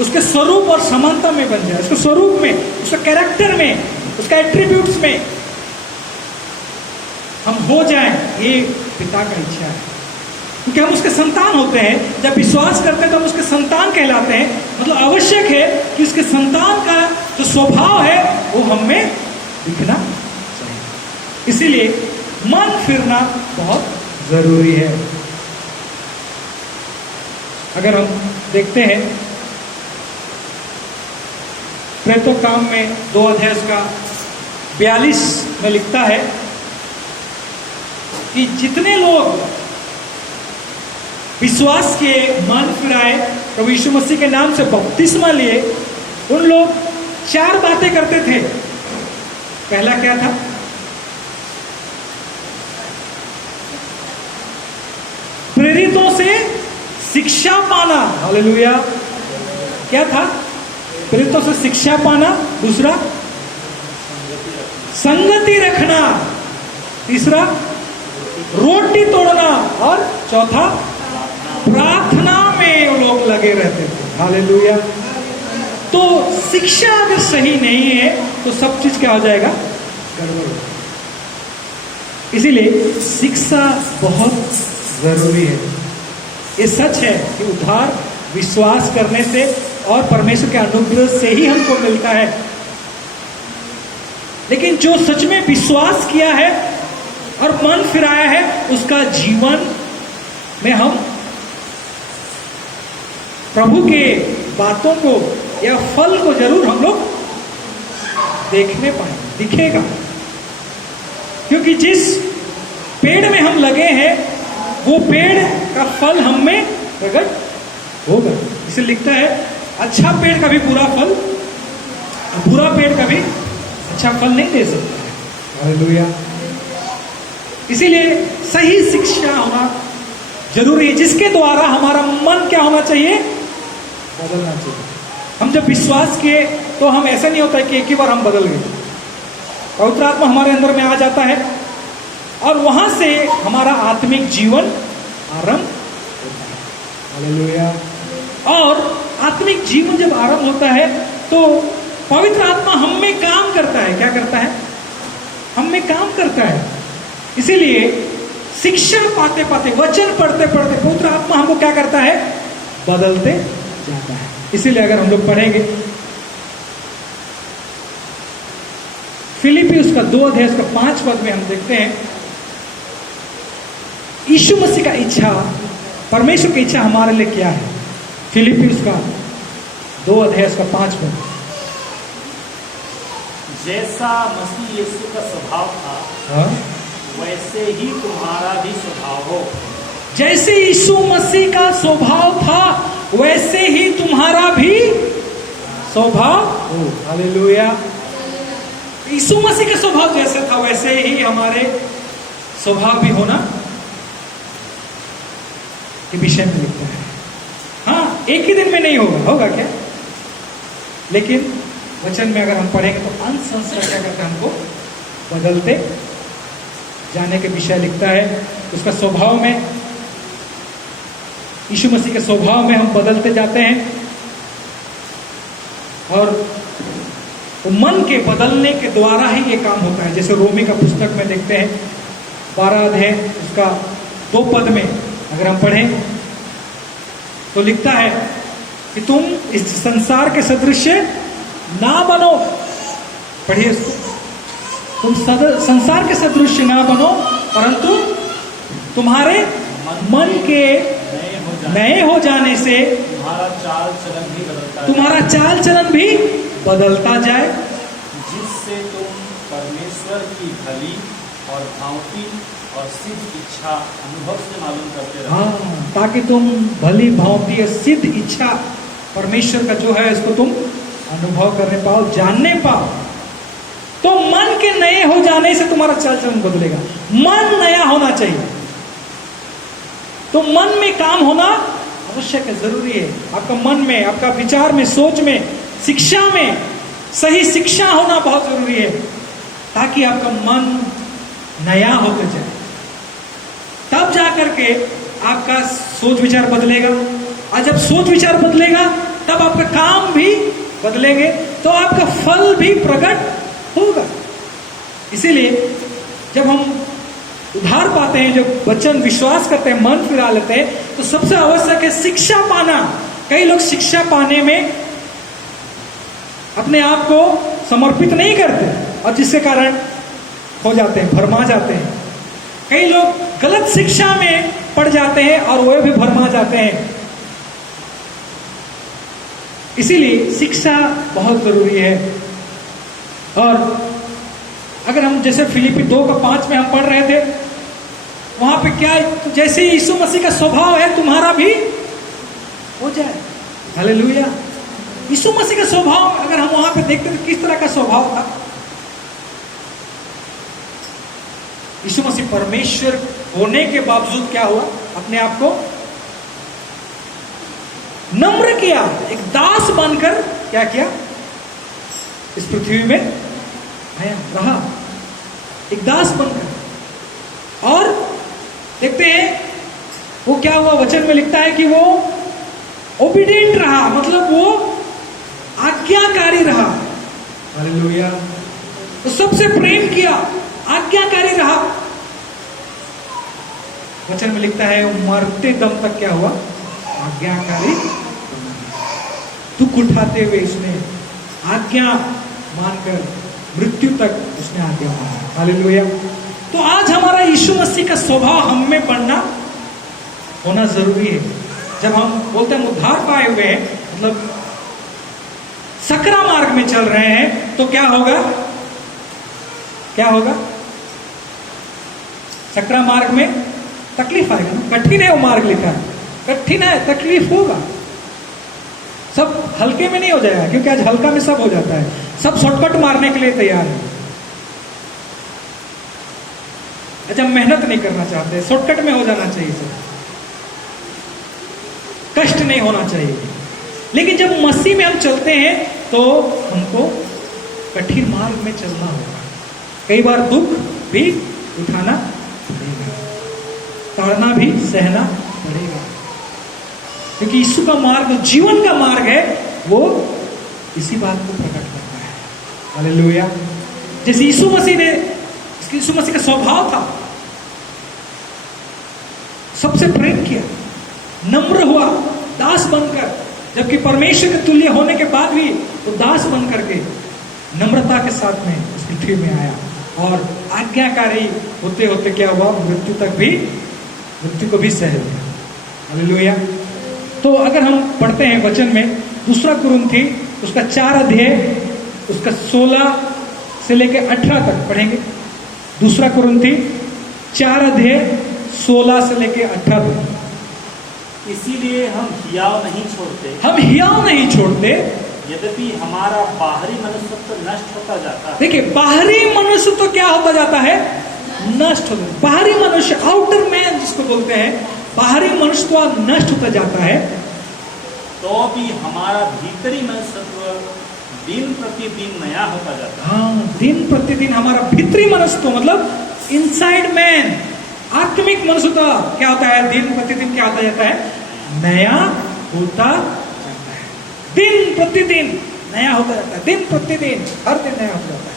उसके स्वरूप और समानता में बन जाए, उसके स्वरूप में, उसके कैरेक्टर में, उसका एट्रीब्यूट्स में हम हो जाएं, ये पिता का इच्छा है। क्योंकि हम उसके संतान होते हैं, जब विश्वास करते हैं तो हम उसके संतान कहलाते हैं। मतलब आवश्यक है कि उसके संतान का जो स्वभाव है वो हम में दिखना चाहिए। इसीलिए मन फिरना बहुत जरूरी है। अगर हम देखते हैं प्रेतों काम में 2 अध्याय का 42 में लिखता है कि जितने लोग विश्वास किए, मन फिराए, प्रभु यीशु मसीह के नाम से बपतिस्मा लिए, उन लोग 4 बातें करते थे। पहला क्या था? प्रेरितों से शिक्षा पाना। हालेलुया। क्या था? प्रेरितों से शिक्षा पाना। दूसरा, संगति रखना। तीसरा, रोटी तोड़ना। और चौथा, प्रार्थना में वो लोग लगे रहते थे। हालेलुया। तो शिक्षा अगर सही नहीं है तो सब चीज क्या हो जाएगा? गड़बड़। इसीलिए शिक्षा बहुत जरूरी है। ये सच है कि उद्धार विश्वास करने से और परमेश्वर के अनुग्रह से ही हमको मिलता है। लेकिन जो सच में विश्वास किया है और मन फिराया है, उसका जीवन में हम प्रभु के बातों को या फल को जरूर हम लोग देखने पाएंगे, दिखेगा। क्योंकि जिस पेड़ में हम लगे हैं वो पेड़ का फल हम में प्रकट होगा। इसे लिखता है, अच्छा पेड़ कभी बुरा फल, बुरा पेड़ कभी अच्छा फल नहीं दे सकता है। हालेलुया। इसीलिए सही शिक्षा होना जरूरी है, जिसके द्वारा हमारा मन क्या होना चाहिए? बदलना चाहिए। हम जब विश्वास किए तो हम ऐसा नहीं होता है कि एक ही बार हम बदल गए। पवित्र आत्मा हमारे अंदर में आ जाता है और वहां से हमारा आत्मिक जीवन आरंभ होता है। हालेलुया। और आत्मिक जीवन जब आरंभ होता है तो पवित्र आत्मा हम में काम करता है। क्या करता है? हम में काम करता है। इसीलिए शिक्षा पाते पाते, वचन पढ़ते पढ़ते पवित्र आत्मा हमको क्या करता है? बदलते जाता है। इसीलिए अगर हम लोग पढ़ेंगे फिलिपी उसका 2 अध्याय उसका 5 पद में हम देखते हैं यीशु मसीह का इच्छा, परमेश्वर की इच्छा हमारे लिए क्या है। फिलिपी उसका 2 अध्याय उसका 5 पद। जैसा मसीह यीशु का स्वभाव था, हाँ? वैसे ही तुम्हारा भी स्वभाव हो। जैसे यीशु मसीह का स्वभाव था वैसे ही तुम्हारा भी स्वभाव हो। हालेलुया। यीशु मसीह का स्वभाव जैसे था वैसे ही हमारे स्वभाव भी होना के विषय में लिखता है। हाँ, एक ही दिन में नहीं होगा, होगा क्या? लेकिन वचन में अगर हम पढ़ेंगे तो अंत संस्कार क्या करता है? हमको बदलते जाने के विषय लिखता है। उसका स्वभाव में, यीशु मसीह के स्वभाव में हम बदलते जाते हैं और तो मन के बदलने के द्वारा ही ये काम होता है। जैसे रोमी का पुस्तक में देखते हैं 12 अध्याय उसका 2 पद में अगर हम पढ़ें तो लिखता है कि तुम इस संसार के सदृश ना बनो। पढ़िए इसको। तुम संसार के सदृश ना बनो, परंतु तुम्हारे मन के नए हो जाने से तुम्हारा चाल चलन भी बदलता तुम्हारा चाल चलन भी बदलता जाए, जिससे तुम परमेश्वर की भली और भांति और सिद्ध इच्छा अनुभव से मालूम करते रहो। हाँ, ताकि तुम भली भांति और सिद्ध इच्छा परमेश्वर का जो है इसको तुम अनुभव करने पाओ, जानने पाओ। तो मन के नए हो जाने से तुम्हारा चाल चलन बदलेगा। मन नया होना चाहिए। तो मन में काम होना आवश्यक है, जरूरी है। आपका मन में, आपका विचार में, सोच में, शिक्षा में सही शिक्षा होना बहुत जरूरी है, ताकि आपका मन नया होते जाए। तब जाकर के आपका सोच विचार बदलेगा। और जब सोच विचार बदलेगा तब आपका काम भी बदलेंगे, तो आपका फल भी प्रकट होगा। इसीलिए जब हम उद्धार पाते हैं, जब वचन विश्वास करते हैं, मन फिरा लेते हैं, तो सबसे आवश्यक है शिक्षा पाना। कई लोग शिक्षा पाने में अपने आप को समर्पित नहीं करते और जिसके कारण हो जाते हैं, भरमा जाते हैं। कई लोग गलत शिक्षा में पड़ जाते हैं और वे भी भरमा जाते हैं। इसीलिए शिक्षा बहुत जरूरी है। और अगर हम जैसे फिलिपी 2:5 में हम पढ़ रहे थे, वहां पे क्या, तो जैसे यीशु मसीह का स्वभाव है तुम्हारा भी हो जाए। हालेलुया। यीशु मसीह का स्वभाव अगर हम वहां पे देखते तो किस तरह का स्वभाव था। यीशु मसीह परमेश्वर होने के बावजूद क्या हुआ, अपने आप को नम्र किया, एक दास बनकर क्या किया, इस पृथ्वी में आया, रहा एक दास बनकर। और देखते हैं वो क्या हुआ, वचन में लिखता है कि वो ओबीडिएंट रहा, मतलब वो आज्ञाकारी रहा। हालेलुया। तो सबसे प्रेम किया, आज्ञाकारी रहा। वचन में लिखता है वो मरते दम तक क्या हुआ, आज्ञाकारी, दुख उठाते हुए इसने आज्ञा मानकर मृत्यु तक उसने आज्ञा माना। हालेलुया। तो आज हमारा यीशु मसीह का स्वभाव हम में पढ़ना होना जरूरी है। जब हम बोलते हैं उद्धार पाए हुए हैं, मतलब सकरा मार्ग में चल रहे हैं, तो क्या होगा, क्या होगा, सकरा मार्ग में तकलीफ आएगा ना। कठिन है वो मार्ग लिखा है, कठिन है, तकलीफ होगा। सब हल्के में नहीं हो जाएगा, क्योंकि आज हल्का में सब हो जाता है। सब शॉर्टकट मारने के लिए तैयार है। अच्छा, मेहनत नहीं करना चाहते, शॉर्टकट में हो जाना चाहिए, सब कष्ट नहीं होना चाहिए। लेकिन जब मसीह में हम चलते हैं तो हमको कठिन मार्ग में चलना होगा। कई बार दुख भी उठाना पड़ेगा, ताड़ना भी सहना पड़ेगा, क्योंकि यीशु का मार्ग, जीवन का मार्ग है, वो इसी बात को प्रकट करता है। हालेलुया। जैसे यीशु मसीह ने, यीशु मसीह का स्वभाव था, सबसे प्रेम किया, नम्र हुआ, दास बनकर, जबकि परमेश्वर के तुल्य होने के बाद भी वो दास बन करके नम्रता के साथ में इस पृथ्वी में आया। और आज्ञाकारी होते होते क्या हुआ, मृत्यु तक भी, मृत्यु को भी सह लिया। हालेलुया। तो अगर हम पढ़ते हैं वचन में, 2 कुरिन्थी उसका 4 अध्याय उसका 16 से लेकर 18 तक पढ़ेंगे। 2 कुरिन्थी 4 अध्याय 16 से लेकर 18 तक। इसीलिए हम हियाव नहीं छोड़ते, हम हियाव नहीं छोड़ते, यद्यपि हमारा बाहरी मनुष्यत्व नष्ट होता जाता है। देखिए, बाहरी मनुष्यत्व क्या होता जाता है, नष्ट होता है। बाहरी मनुष्य, आउटर मैन जिसको बोलते हैं, बाहरी मनुष्यत्व नष्ट होता जाता है, तो भी हमारा भीतरी मनुष्यत्व दिन प्रतिदिन नया होता जाता है। हाँ, दिन प्रतिदिन हमारा भीतरी मनुष्यत्व, मतलब इनसाइड मैन, आत्मिक मनुष्यत्व क्या होता है, दिन प्रतिदिन क्या होता जाता है, नया होता जाता है। दिन प्रतिदिन नया होता जाता है, दिन प्रतिदिन, हर दिन नया होता जाता है।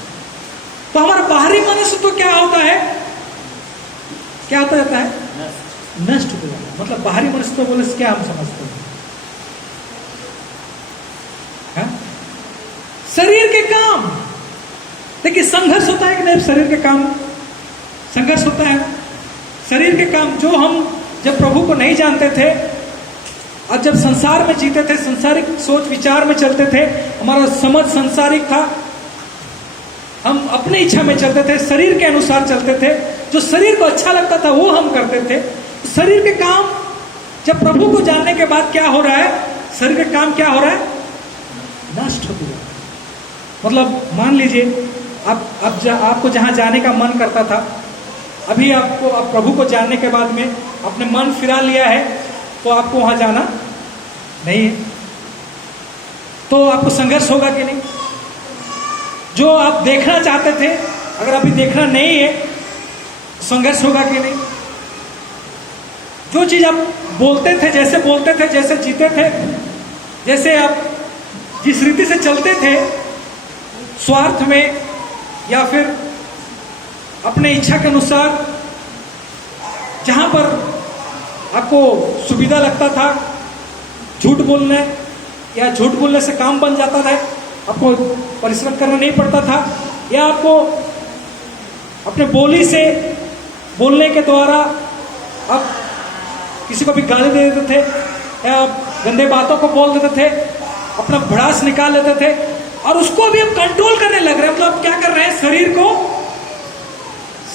तो हमारा बाहरी मनुष्यत्व क्या होता है, क्या होता जाता है, नष्ट होता जाता है। मतलब बाहरी मनुष्यत्व बोले से क्या हम समझते हैं, शरीर के काम। देखिए, संघर्ष होता है कि नहीं, शरीर के काम संघर्ष होता है। शरीर के काम जो हम जब प्रभु को नहीं जानते थे और जब संसार में जीते थे, संसारिक सोच विचार में चलते थे, हमारा समझ संसारिक था, हम अपनी इच्छा में चलते थे, शरीर के अनुसार चलते थे, जो शरीर को अच्छा लगता था वो हम करते थे। शरीर के काम जब प्रभु को जानने के बाद क्या हो रहा है, शरीर के काम क्या हो रहा है, नष्ट होते जाता है। मतलब मान लीजिए आपको जहां जाने का मन करता था, अभी आपको आप प्रभु को जानने के बाद में अपने मन फिरा लिया है, तो आपको वहां जाना नहीं है, तो आपको संघर्ष होगा कि नहीं। जो आप देखना चाहते थे, अगर अभी देखना नहीं है, संघर्ष होगा कि नहीं। जो चीज आप बोलते थे, जैसे जीते थे, जैसे आप जिस रीति से चलते थे स्वार्थ में या फिर अपने इच्छा के अनुसार, जहां पर आपको सुविधा लगता था झूठ बोलने या झूठ बोलने से काम बन जाता था, आपको परिश्रम करना नहीं पड़ता था, या आपको अपने बोली से बोलने के द्वारा आप किसी को भी गाली दे देते थे या गंदे बातों को बोल देते थे, अपना भड़ास निकाल लेते थे, और उसको भी हम कंट्रोल करने लग रहे हैं। मतलब क्या कर रहे हैं? शरीर को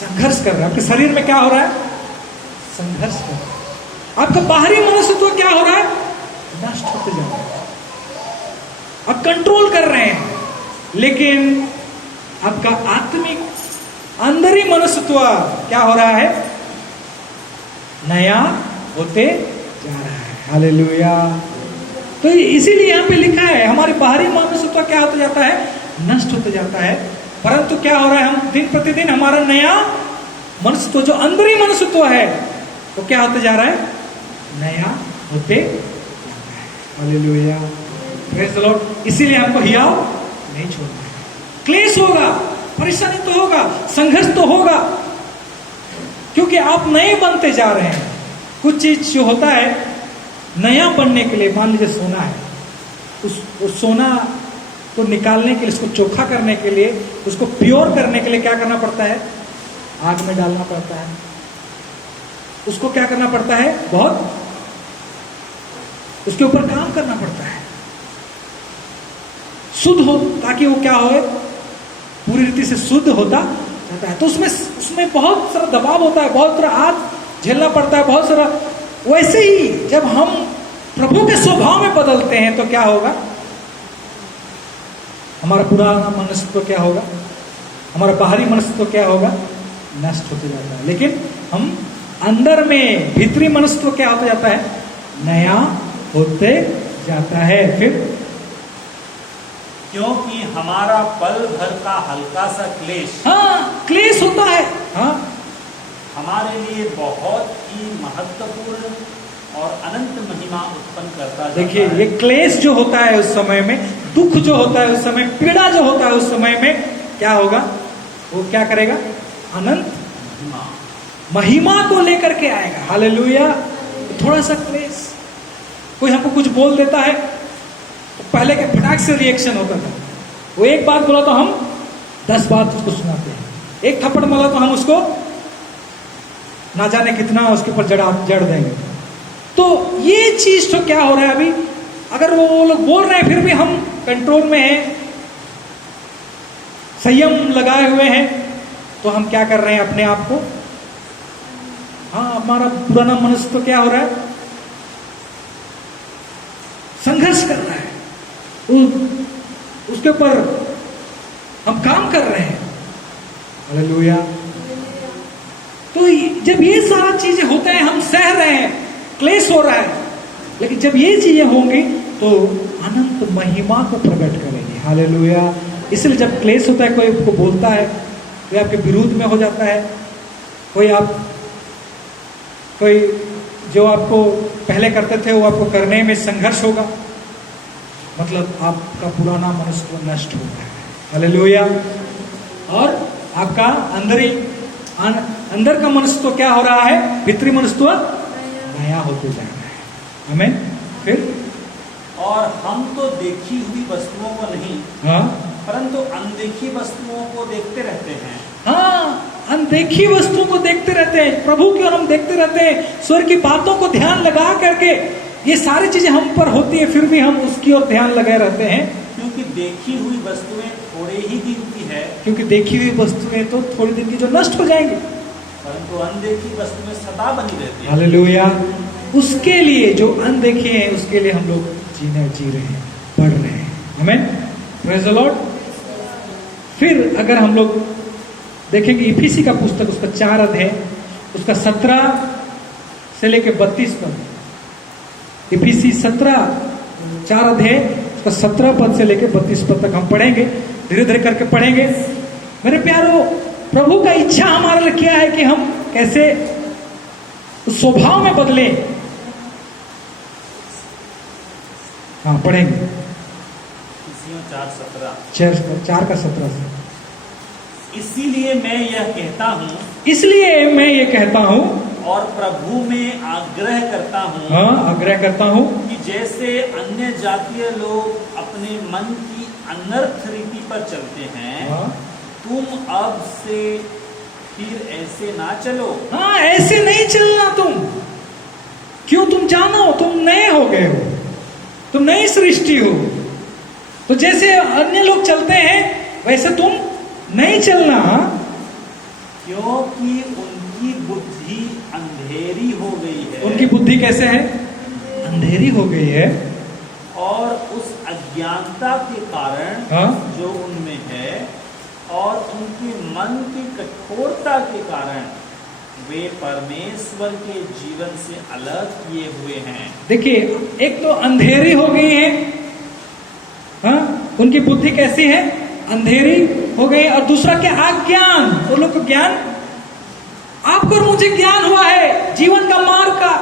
संघर्ष कर रहे हैं। आपके शरीर में क्या हो रहा है? संघर्ष कर रहे हैं। आपका बाहरी मनुष्यत्व क्या हो रहा है? नष्ट होते जा रहा है। आप कंट्रोल कर रहे हैं, लेकिन आपका आत्मिक अंदरी मनुष्यत्व क्या हो रहा है? नया होते जा रहा है। हालेलुया। तो इसीलिए यहां पे लिखा है हमारी बाहरी मनुष्यत्व क्या होता जाता है? नष्ट होते जाता है। परंतु क्या हो रहा है? हम दिन प्रतिदिन हमारा नया मनुष्यत्व, जो अंदरी मनुष्यत्व है, वो क्या होते जा रहा है? नया होते जा रहा है। हालेलुया। Praise the Lord. इसीलिए हमको हियाव नहीं छोड़ना है। क्लेश होगा, परेशानी तो होगा, संघर्ष तो होगा, क्योंकि आप नए बनते जा रहे हैं। कुछ चीज जो होता है नया बनने के लिए, मान लीजिए सोना है, उस सोना को निकालने के लिए, उसको चोखा करने के लिए, उसको प्योर करने के लिए क्या करना पड़ता है? आग में डालना पड़ता है। उसको क्या करना पड़ता है? बहुत उसके ऊपर काम करना पड़ता है, शुद्ध हो, ताकि वो क्या हो, पूरी रीति से शुद्ध होता जाता है। तो उसमें बहुत सारा दबाव होता है, बहुत सारा आग झेलना पड़ता है, बहुत सारा। वैसे ही जब हम प्रभु के स्वभाव में बदलते हैं तो क्या होगा? हमारा पुराना मनुष्यत्व क्या होगा? हमारा बाहरी मनुष्यत्व क्या होगा? नष्ट होते जाता है। लेकिन हम अंदर में भीतरी मनुष्यत्व क्या होता जाता है? नया होते जाता है। फिर क्योंकि हमारा पल भर का हल्का सा क्लेश, हाँ, क्लेश होता है, हाँ, हमारे लिए बहुत ही महत्वपूर्ण और अनंत महिमा उत्पन्न करता जाता देखिए, है। ये क्लेश जो होता है उस समय में, दुख जो होता है उस समय, पीड़ा जो होता है उस समय में, क्या होगा? वो क्या करेगा? अनंत महिमा को लेकर के आएगा। हालेलुया। थोड़ा सा क्लेश, कोई हमको कुछ बोल देता है तो पहले के फटाक से रिएक्शन होता था। वो एक बात बोला तो हम 10 बात उसको सुनाते हैं, एक थप्पड़ मारा तो हम उसको ना जाने कितना उसके ऊपर जड़ देंगे। तो ये चीज तो क्या हो रहा है अभी? अगर वो लोग बोल रहे हैं फिर भी हम कंट्रोल में हैं, संयम लगाए हुए हैं, तो हम क्या कर रहे हैं? अपने आप को, हाँ, हमारा पुराना मनुष्य तो क्या हो रहा है? संघर्ष कर रहा है, उसके ऊपर हम काम कर रहे हैं। हालेलुया। तो जब ये सारा चीजें होते हैं, हम सह रहे हैं, क्लेश हो रहा है, लेकिन जब ये चीजें होंगी तो अनंत महिमा को प्रकट करेंगे। हालेलुया। इसलिए जब क्लेश होता है, कोई आपको बोलता है, कोई आपके विरुद्ध में हो जाता है, कोई जो आपको पहले करते थे वो आपको करने में संघर्ष होगा, मतलब आपका पुराना मनुष्य नष्ट हो रहा है। हालेलुया। और आपका अंदर का मनुष्य तो क्या हो रहा है? भीतरी मनुष्य तो नया होते जा रहा है। आमीन। फिर और हम तो देखी हुई वस्तुओं को नहीं, हाँ, परंतु अनदेखी वस्तुओं को देखते रहते हैं। हाँ, अनदेखी वस्तुओं को देखते रहते हैं, प्रभु की ओर हम देखते रहते हैं, स्वर्ग की बातों को ध्यान लगा करके। ये सारी चीजें हम पर होती है, फिर भी हम उसकी ओर ध्यान लगाए रहते हैं, क्योंकि देखी हुई वस्तुएं थोड़े ही दिन की है, क्योंकि देखी हुई वस्तुएं तो थोड़ी दिन की जो नष्ट हो जाएंगी, परंतु अनदेखी वस्तुएं सदा बनी रहती है। हालेलुया। उसके लिए जो अनदेखे हैं, उसके लिए हम लोग जी रहे हैं, पढ़ रहे हैं। आमीन। Praise the Lord. फिर अगर हम लोग देखेंगे इफिसी का पुस्तक, उसका 4 अध्याय, उसका 17 से लेकर 32 पद। इफिसी 4 अध्याय, उसका 17 पद से लेकर 32 पद तक हम पढ़ेंगे, धीरे धीरे करके पढ़ेंगे। मेरे प्यारो, प्रभु का इच्छा हमारे लिए क्या है कि हम कैसे उस स्वभाव में बदलें। हाँ पढ़ेंगे। इफिसियों 4:17। 4:17 से। इसीलिए मैं यह कहता हूँ, इसलिए मैं ये कहता हूँ और प्रभु में आग्रह करता हूँ, हाँ आग्रह करता हूँ कि जैसे अन्य जातीय लोग अपने मन की अनर्थ रीति पर चलते हैं, हाँ तुम अब से फिर ऐसे ना चलो। हाँ ऐसे नहीं चलना तुम। क्यों? तुम जानो तुम नए हो गए हो, तुम नई सृष्टि हो। तो जैसे अन्य लोग चलते हैं वैसे तुम नहीं चलना, क्योंकि उनकी बुद्धि अंधेरी हो गई है। उनकी बुद्धि कैसे है? अंधेरी हो गई है। और उस अज्ञानता के कारण हाँ जो उनमें है और उनके मन की कठोरता के कारण वे परमेश्वर के जीवन से अलग किए हुए हैं। देखिए, एक तो अंधेरी हो गई है, हाँ उनकी बुद्धि कैसी है? अंधेरी हो गई। और दूसरा क्या? अज्ञान। वो लोग को ज्ञान, आपको और मुझे ज्ञान हुआ है जीवन का मार्ग का,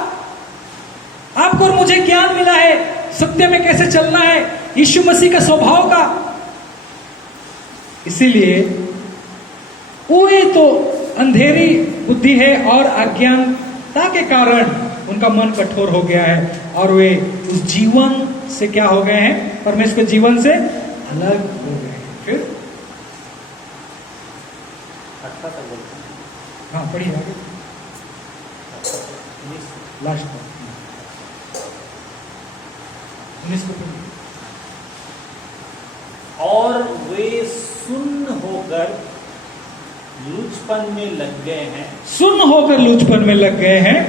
आपको और मुझे ज्ञान मिला है सत्य में कैसे चलना है, यीशु मसीह का स्वभाव का। इसीलिए वो तो अंधेरी बुद्धि है और अज्ञानता के कारण उनका मन कठोर हो गया है और वे उस जीवन से क्या हो गए हैं? परमेश्वर के जीवन से अलग हो गए हैं। फिर 18 तक बोलते हैं। हाँ पढ़िए आगे, 19। लास्ट पर 19 को पढ़िए। और वे सुन्न होकर लुचपन में लग गए हैं, सुन्न होकर लुचपन में लग गए हैं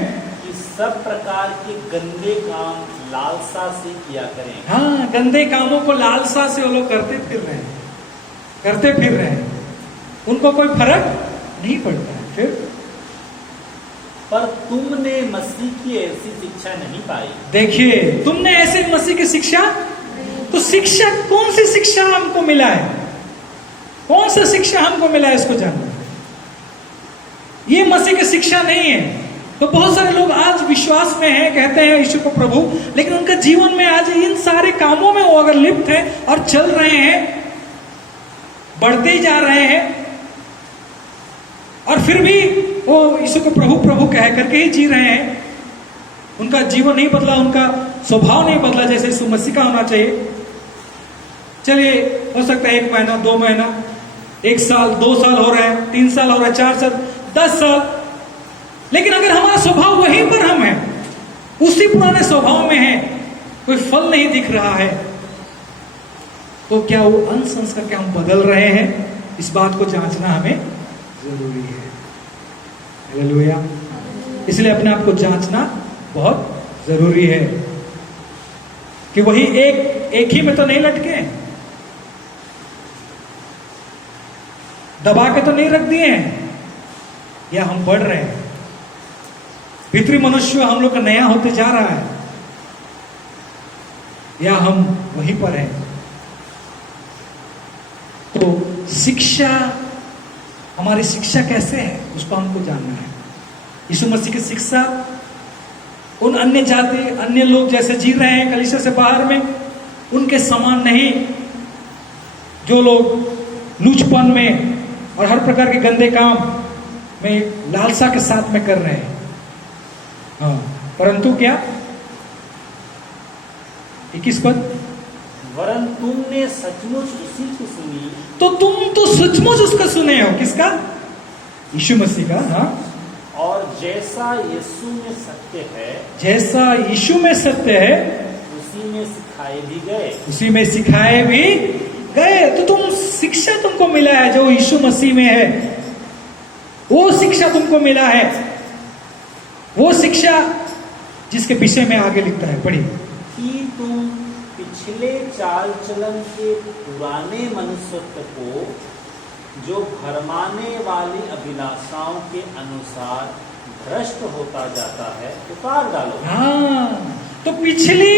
कि सब प्रकार के गंदे काम लालसा से किया करें। हाँ गंदे कामों को लालसा से वो लोग करते फिर रहे हैं, करते फिर रहे हैं, उनको कोई फर्क नहीं पड़ता है। फिर पर तुमने मसीह की ऐसी शिक्षा नहीं पाई। देखिए, तुमने ऐसे मसीह की शिक्षा, तो शिक्षा कौन सी शिक्षा हमको मिला है? कौन सा शिक्षा हमको मिला है इसको जानना। ये मसीह की शिक्षा नहीं है। तो बहुत सारे लोग आज विश्वास में हैं, कहते हैं यीशु को प्रभु, लेकिन उनका जीवन में आज इन सारे कामों में वो अगर लिप्त है और चल रहे हैं, बढ़ते ही जा रहे हैं, और फिर भी वो यीशु को प्रभु प्रभु कह करके ही जी रहे हैं, उनका जीवन नहीं बदला, उनका स्वभाव नहीं बदला जैसे यीशु मसीह का होना चाहिए। चलिए, हो सकता है 1 महीना, 2 महीना, 1 साल, 2 साल हो रहा है, 3 साल हो रहा है, 4 साल, 10 साल, लेकिन अगर हमारा स्वभाव वहीं पर हम है, उसी पुराने स्वभाव में है, कोई फल नहीं दिख रहा है, तो क्या वो अनसंस्कार, क्या हम बदल रहे हैं? इस बात को जांचना हमें जरूरी है। हालेलुया। इसलिए अपने आप को जांचना बहुत जरूरी है कि वही एक ही में तो नहीं लटके, दबा के तो नहीं रख दिए हैं, या हम बढ़ रहे हैं। भीतरी मनुष्य हम लोग का नया होते जा रहा है, या हम वहीं पर हैं। तो शिक्षा, हमारी शिक्षा कैसे है उसको हमको जानना है। यीशु मसीह की शिक्षा उन अन्य जाति, अन्य लोग जैसे जी रहे हैं कलीसिया से बाहर में, उनके समान नहीं, जो लोग लूचपन में और हर प्रकार के गंदे काम में लालसा के साथ में कर रहे हैं। हाँ, परंतु क्या 21 पद, वरन तुमने सचमुच उसी की सुनी, तो तुम तो सचमुच उसका सुने हो। किसका? यीशु मसीह का। हाँ, और जैसा यीशु में सत्य है, जैसा यीशु में सत्य है उसी में सिखाए भी गए। उसी में सिखाए भी गए। तो तुम शिक्षा तुमको मिला है जो यीशु मसीह में है, वो शिक्षा तुमको मिला है, वो शिक्षा जिसके विषय में आगे लिखता है। पढ़िए। कि तुम पिछले चाल चलन के पुराने मनुष्यत्व को, जो भरमाने वाली अभिलाषाओं के अनुसार भ्रष्ट होता जाता है, उतार डालो। हाँ, तो पिछली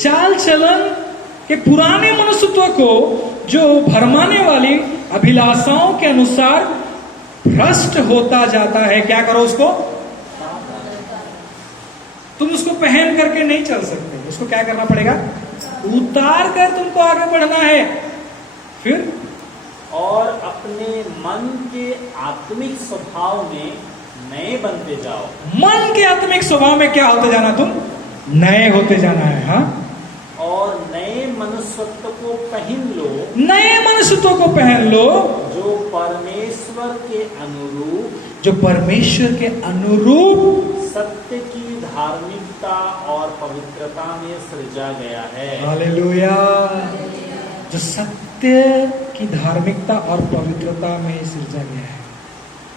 चाल चलन के पुराने मनुष्यत्व को, जो भरमाने वाली अभिलाषाओं के अनुसार भ्रष्ट होता जाता है, क्या करो उसको? तुम उसको पहन करके नहीं चल सकते, उसको क्या करना पड़ेगा? उतार कर तुमको आगे बढ़ना है। फिर और अपने मन के आत्मिक स्वभाव में नए बनते जाओ। मन के आत्मिक स्वभाव में क्या होते जाना? तुम नए होते जाना है। हाँ, और नए मनुष्यत्व को पहन लो, नए मनुष्यत्व को पहन लो, जो परमेश्वर के अनुरूप, जो परमेश्वर के अनुरूप सत्य की धार्मिकता और पवित्रता में सृजा गया है। हालेलुया। जो सत्य की धार्मिकता और पवित्रता में सृजा गया है,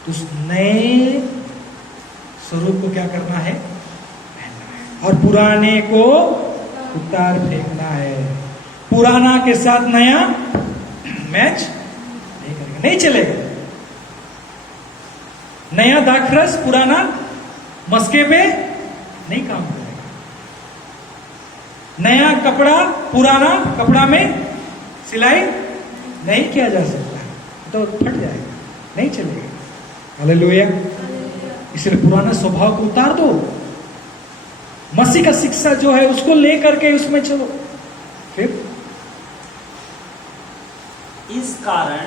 तो उस नए स्वरूप को क्या करना है? पहनना है। और पुराने को उतार फेंकना है। पुराना के साथ नया मैच नहीं करेगा, नहीं चलेगा। नया दाखरस पुराना मस्के पे नहीं काम करेगा। नया कपड़ा पुराना कपड़ा में सिलाई नहीं किया जा सकता, तो फट जाएगा, नहीं चलेगा। हालेलुया। इसलिए पुराना स्वभाव को उतार दो, मसीह का शिक्षा जो है उसको लेकर के उसमें चलो। फिर इस कारण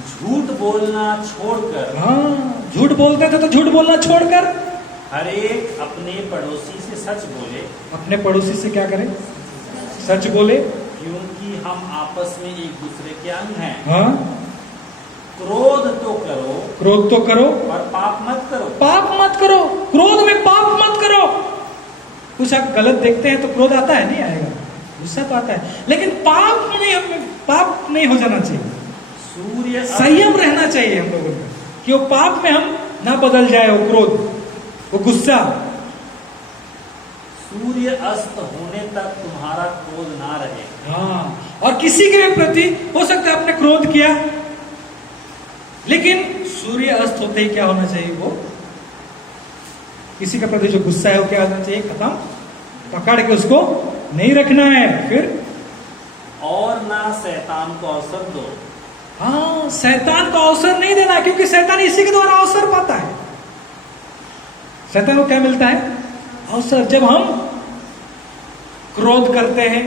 झूठ बोलना छोड़कर, हाँ, झूठ बोलते थे तो झूठ बोलना छोड़कर हर एक अपने पड़ोसी से सच बोले। अपने पड़ोसी से क्या करें? सच बोले, क्योंकि हम आपस में एक दूसरे के अंग हैं। हाँ, क्रोध तो करो, क्रोध तो करो, पर पाप मत करो। पाप मत करो। क्रोध में पाप मत करो। कुछ आप गलत देखते हैं तो क्रोध आता है? नहीं आएगा, गुस्सा तो आता है, लेकिन पाप नहीं हो जाना चाहिए। सूर्य संयम रहना चाहिए हम लोगों को, कि वो पाप में हम ना बदल जाए, वो क्रोध, वो गुस्सा। सूर्य अस्त होने तक तुम्हारा क्रोध ना रहे। हाँ, और किसी के प्रति हो सकता है आपने क्रोध किया, लेकिन सूर्य अस्त होते ही क्या होना चाहिए? वो किसी के प्रति जो गुस्सा है वो क्या होना चाहिए? खत्म, पकड़ के उसको नहीं रखना है। फिर और ना शैतान को अवसर दो। हाँ, शैतान को अवसर नहीं देना, क्योंकि शैतान इसी के द्वारा अवसर पाता है। शैतान को क्या मिलता है? अवसर। जब हम क्रोध करते हैं,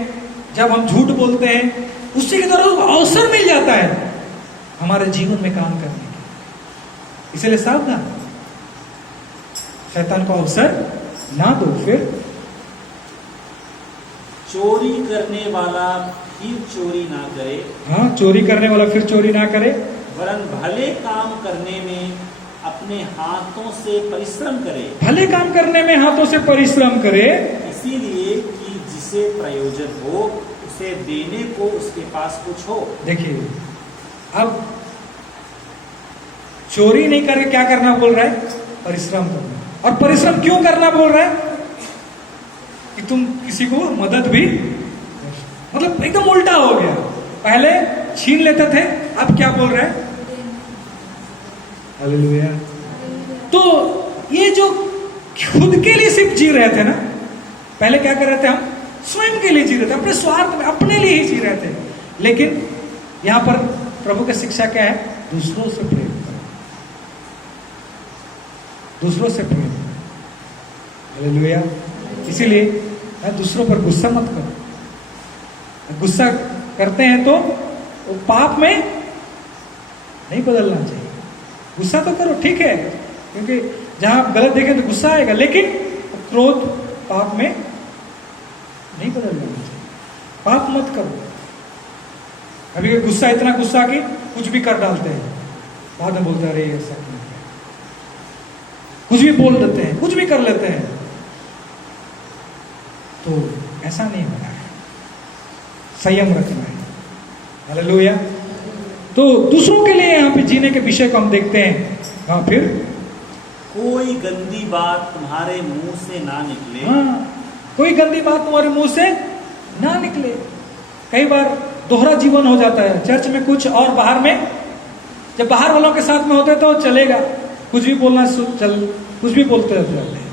जब हम झूठ बोलते हैं, उसी के द्वारा अवसर मिल जाता है हमारे जीवन में काम करने की। इसलिए सावधान, शैतान को अवसर ना दो। फिर चोरी करने वाला फिर चोरी ना करे, हाँ, चोरी करने वाला फिर चोरी ना करे, वरन भले काम करने में अपने हाथों से परिश्रम करे। भले काम करने में हाथों से परिश्रम करे, इसीलिए कि जिसे प्रयोजन हो उसे देने को उसके पास कुछ हो। देखिए, अब चोरी नहीं करके क्या करना बोल रहा है? परिश्रम करना। और परिश्रम क्यों करना बोल रहा है? कि तुम किसी को मदद भी, मतलब एकदम उल्टा हो गया। पहले छीन लेते थे, अब क्या बोल रहे हैं? हालेलुया। तो ये जो खुद के लिए सिर्फ जी रहे थे ना, पहले क्या कर रहे थे? हम स्वयं के लिए जी रहे थे, अपने स्वार्थ में, अपने लिए ही जी रहे थे। लेकिन यहां पर प्रभु की शिक्षा क्या है? दूसरों से प्रेम करो, दूसरों से प्रेम करो। हालेलुया। इसीलिए दूसरों पर गुस्सा मत करो। गुस्सा करते हैं तो वो पाप में नहीं बदलना चाहिए। गुस्सा तो करो, ठीक है, क्योंकि जहां आप गलत देखें तो गुस्सा आएगा, लेकिन क्रोध पाप में नहीं बदल जाना चाहिए। पाप मत करो। अभी गुस्सा, इतना गुस्सा कि कुछ भी कर डालते हैं, बाद में बोलते हैं अरे ऐसा क्यों किया, कुछ भी बोल देते हैं, कुछ भी कर लेते हैं। तो ऐसा नहीं होना है, संयम रखना है। हालेलुया। तो दूसरों के लिए यहाँ पे जीने के विषय को हम देखते हैं। हाँ, फिर कोई गंदी बात तुम्हारे मुंह से ना निकले। हाँ, कोई गंदी बात तुम्हारे मुंह से ना निकले। कई बार दोहरा जीवन हो जाता है, चर्च में कुछ और बाहर में। जब बाहर वालों के साथ में होते हैं तो चलेगा, कुछ भी बोलना कुछ भी बोलते रहते हैं,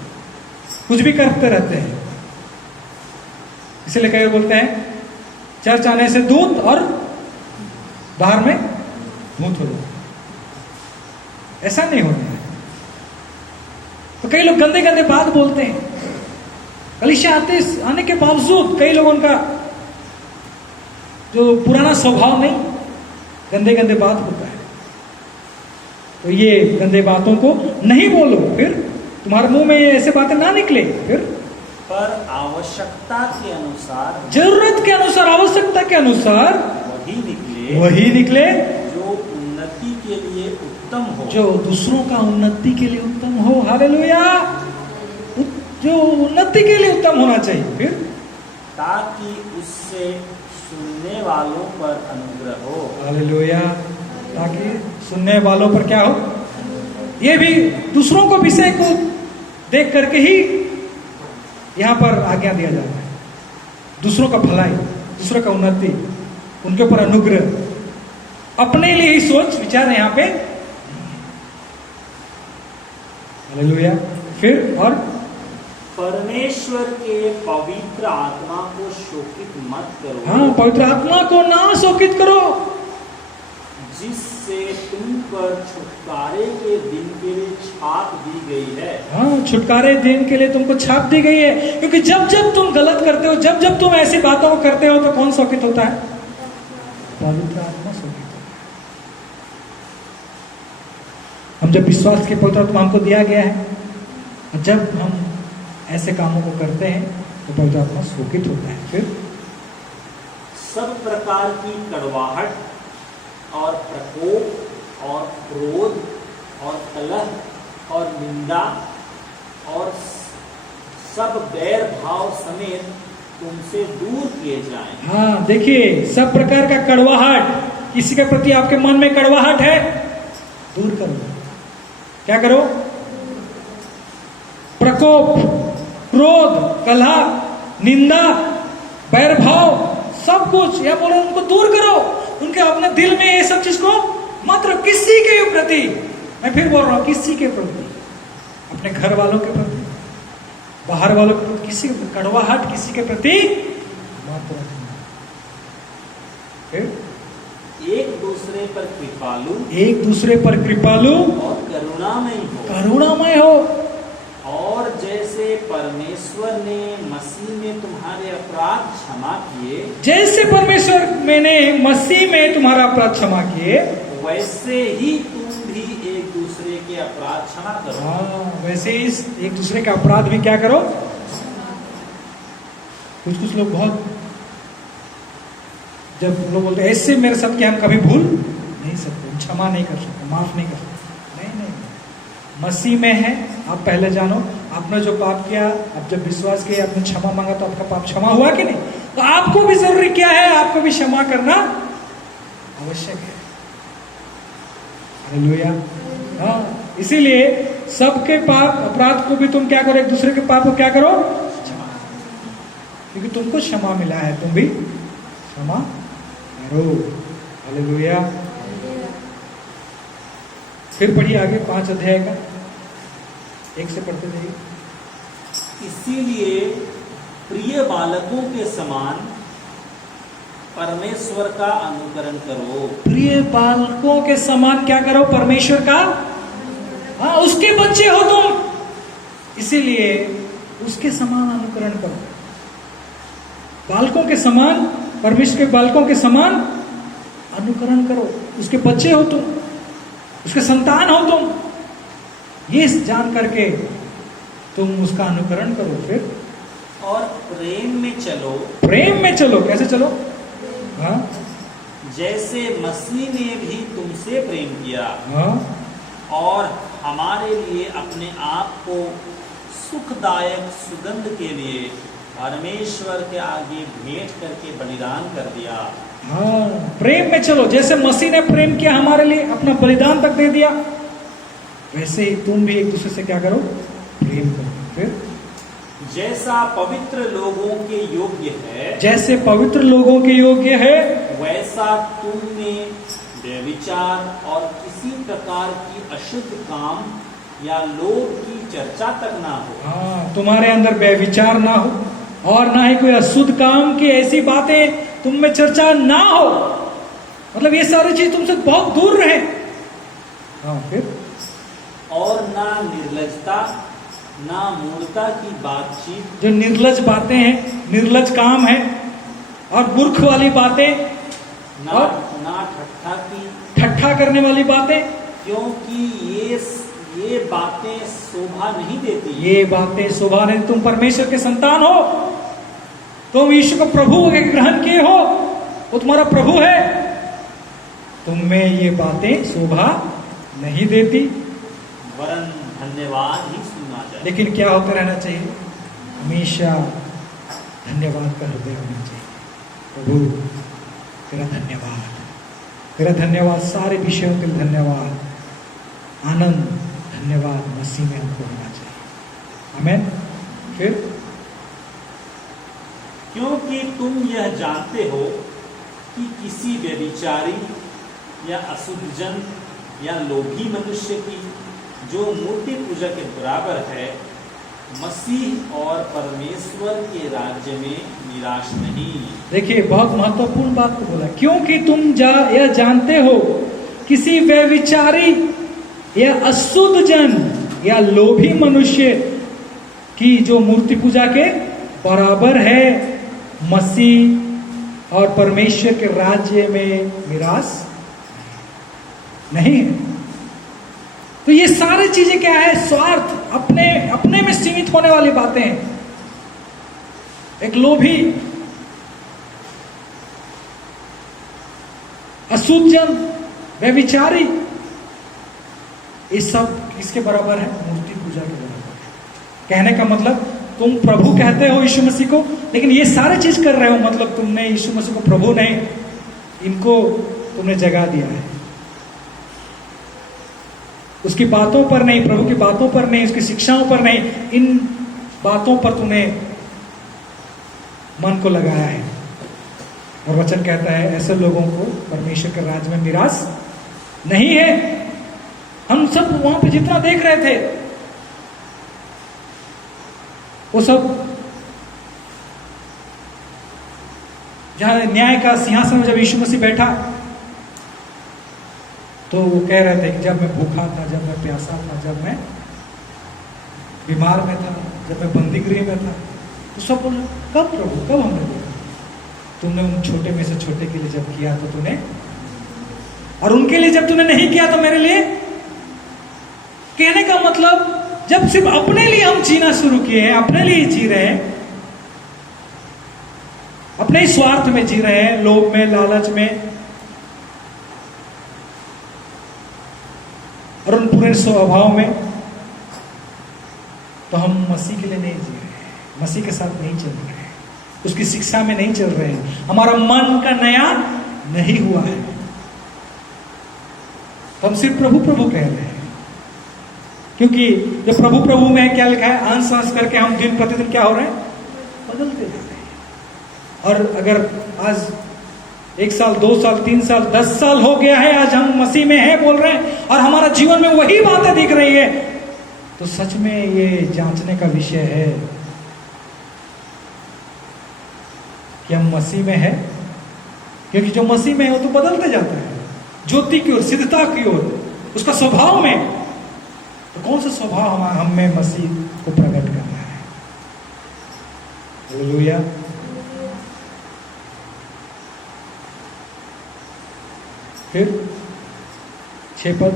कुछ भी करते रहते हैं। इसलिए कई बोलते हैं चर्च आने से दूत और बाहर में भूत हो जाए। ऐसा नहीं होना है। तो कई लोग गंदे गंदे बात बोलते हैं, कलीसिया आने के बावजूद कई लोगों का जो पुराना स्वभाव नहीं, गंदे गंदे बात होता है। तो ये गंदे बातों को नहीं बोलो, फिर तुम्हारे मुंह में ऐसे बातें ना निकले। फिर पर आवश्यकता के अनुसार, जरूरत के अनुसार, आवश्यकता के अनुसार वही निकले जो उन्नति के लिए उत्तम हो, जो दूसरों का उन्नति के लिए उत्तम हो। हालेलुया। जो उन्नति के लिए उत्तम होना चाहिए। फिर ताकि उससे सुनने वालों पर अनुग्रह हो। हालेलुया। ताकि सुनने वालों पर क्या हो, ये भी दूसरों को विषय को देख करके ही यहां पर आज्ञा दिया जाता है। दूसरों का भलाई, दूसरों का उन्नति, उनके ऊपर अनुग्रह, अपने लिए ही सोच विचार यहां पे। हालेलुया। फिर और परमेश्वर के पवित्र आत्मा को शोकित मत करो। हाँ, पवित्र आत्मा को ना शोकित करो, जिससे तुम पर छुटकारे के दिन के लिए छाप दी गई है। हाँ, छुटकारे दिन के लिए तुमको छाप दी गई है। क्योंकि जब जब तुम गलत करते हो, जब जब तुम ऐसी बातों को करते हो, तो कौन शोकित होता है? पवित्र आत्मा शोकित होता है। हम जब विश्वास के पवित्र आत्मा हमको दिया गया है, और जब हम ऐसे कामों को करते हैं तो पवित्र आत्मा शोकित होता है। फिर सब प्रकार की कड़वाहट और प्रकोप और क्रोध और कलह और निंदा और सब बैर भाव समेत तुमसे दूर किए जाएं। हाँ, देखिए, सब प्रकार का कड़वाहट, किसी के प्रति आपके मन में कड़वाहट है, दूर करो। क्या करो? प्रकोप, क्रोध, कलह, निंदा, बैरभाव, सब कुछ या बोलो उनको दूर करो। उनके अपने दिल में ये सब चीज को मात्र किसी के प्रति, मैं फिर बोल रहा हूं, किसी के प्रति, अपने घर वालों के प्रति, बाहर वालों के प्रति, किसी के कड़वाहट किसी के प्रति मात्र। फिर एक दूसरे पर कृपालु, एक दूसरे पर कृपालु और करुणामय हो। करुणामय हो। और जैसे परमेश्वर ने मसीह में तुम्हारे अपराध क्षमा किए, जैसे परमेश्वर मैंने मसीह में तुम्हारा अपराध क्षमा किए, वैसे ही तुम भी एक दूसरे के अपराध क्षमा करो। हाँ, वैसे ही एक दूसरे का अपराध भी क्या करो। कुछ लोग बहुत, जब लोग बोलते ऐसे मेरे साथ क्या, हम कभी भूल नहीं सकते, क्षमा नहीं कर सकते, माफ नहीं कर सकते। नहीं, मसीह में है, आप पहले जानो, आपने जो पाप किया, आप जब विश्वास किया, आपने क्षमा मांगा, तो आपका पाप क्षमा हुआ कि नहीं? तो आपको भी जरूरी क्या है, आपको भी क्षमा करना आवश्यक है। हालेलुया। हाँ, इसीलिए सबके पाप अपराध को भी तुम क्या करो, एक दूसरे के पाप को क्या करो, क्षमा, क्योंकि तुमको क्षमा मिला है, तुम भी क्षमा करो। हालेलुया। फिर पढ़िए आगे 5 अध्याय का 1 से पढ़ते जाइए। इसीलिए प्रिय बालकों के समान परमेश्वर का अनुकरण करो। प्रिय बालकों के समान क्या करो? परमेश्वर का, हाँ, उसके बच्चे हो तुम, इसीलिए उसके समान अनुकरण करो। बालकों के समान, परमेश्वर के बालकों के समान अनुकरण करो। उसके बच्चे हो तुम, उसके संतान हो तुम, ये जान करके तुम उसका अनुकरण करो। फिर और प्रेम में चलो। प्रेम में चलो, कैसे चलो? हाँ, जैसे मसीह ने भी तुमसे प्रेम किया, हाँ, और हमारे लिए अपने आप को सुखदायक सुगंध के लिए परमेश्वर के आगे भेंट करके बलिदान कर दिया। हाँ, प्रेम में चलो, जैसे मसीह ने प्रेम किया हमारे लिए, अपना बलिदान तक दे दिया, वैसे ही तुम भी एक दूसरे से क्या करो? प्रेम करो। फिर जैसा पवित्र लोगों के योग्य है, जैसे पवित्र लोगों के योग्य है, वैसा तुम में व्यभिचार और किसी प्रकार की अशुद्ध काम या लोभ की चर्चा तक ना हो। हाँ, तुम्हारे अंदर व्यभिचार ना हो, और ना ही कोई अशुद्ध काम की ऐसी बातें तुम में चर्चा ना हो। मतलब ये सारी चीज तुमसे बहुत दूर रहे। हाँ, फिर और ना निर्लजता, ना मूर्खता की बातचीत, जो निर्लज बातें हैं, निर्लज काम है, और मूर्ख वाली बातें, ना और ना ठट्ठा की, ठट्ठा करने वाली बातें, क्योंकि ये बातें शोभा नहीं देती। ये बातें शोभा नहीं। तुम परमेश्वर के संतान हो, तुम यीशु को प्रभु के ग्रहण किए हो, वो तुम्हारा प्रभु है, तुम में ये बातें शोभा नहीं देती, वरन धन्यवाद ही सुनना चाहिए। लेकिन क्या होता रहना चाहिए? हमेशा धन्यवाद का हृदय होना चाहिए। प्रभु तेरा धन्यवाद, तेरा धन्यवाद, सारे विषयों के लिए धन्यवाद, आनंद, धन्यवाद मसीह में हमको होना चाहिए। आमेन। फिर क्योंकि तुम यह जानते हो कि किसी व्यभिचारी या अशुद्ध जन या लोभी मनुष्य की जो मूर्ति पूजा के बराबर है, मसीह और परमेश्वर के राज्य में निराश नहीं। देखिए, बहुत महत्वपूर्ण बात को बोला। क्योंकि तुम यह जानते हो किसी व्यभिचारी या अशुद्ध जन या लोभी मनुष्य की जो मूर्ति पूजा के बराबर है, मसीह और परमेश्वर के राज्य में निराश नहीं है। तो ये सारी चीजें क्या है? स्वार्थ, अपने में सीमित होने वाली बातें हैं। एक लोभी, अशुद्ध जन, व्यभिचारी, ये सब किसके बराबर है? मूर्ति पूजा के बराबर है। कहने का मतलब, तुम प्रभु कहते हो यीशु मसीह को, लेकिन ये सारे चीज कर रहे हो, मतलब तुमने यीशु मसीह को प्रभु नहीं, इनको तुमने जगह दिया है। उसकी बातों पर नहीं, प्रभु की बातों पर नहीं, उसकी शिक्षाओं पर नहीं, इन बातों पर तूने मन को लगाया है। और वचन कहता है ऐसे लोगों को परमेश्वर के राज्य में निराश नहीं है। हम सब वहां पे जितना देख रहे थे, वो सब जहां न्याय का सिंहासन में जब यीशु मसीह बैठा, तो वो कह रहे थे कि जब मैं भूखा था, जब मैं प्यासा था, जब मैं बीमार में था, जब मैं बंदीगृह में था, तो सब बोले कब प्रभु, कब हमने देखा? तुमने उन छोटे में से छोटे के लिए जब किया तो तूने, और उनके लिए जब तूने नहीं किया तो मेरे लिए। कहने का मतलब, जब सिर्फ अपने लिए हम जीना शुरू किए हैं, अपने लिए जी रहे हैं, अपने ही स्वार्थ में जी रहे हैं, लोभ में, लालच में, और उन पूरे स्वभाव में, तो हम मसीह के लिए नहीं जी रहे हैं, मसीह के साथ नहीं चल रहे हैं, उसकी शिक्षा में नहीं चल रहे हैं, हमारा मन का नया नहीं हुआ है। तो हम सिर्फ प्रभु प्रभु कह रहे हैं, क्योंकि जो प्रभु प्रभु में क्या लिखा है, अंश अंश करके हम दिन प्रतिदिन क्या हो रहे हैं? बदलते जा रहे हैं। और अगर आज 1 साल, 2 साल, 3 साल, 10 साल हो गया है, आज हम मसीह में हैं बोल रहे हैं, और हमारा जीवन में वही बातें दिख रही है, तो सच में ये जांचने का विषय है कि हम मसीह में हैं। क्योंकि जो मसीह में है वो तो बदलते जाता है, ज्योति की ओर, सिद्धता की ओर, उसका स्वभाव में। तो कौन सा स्वभाव हम में मसीह को प्रकट करना है? हालेलुया। फिर 6 पद,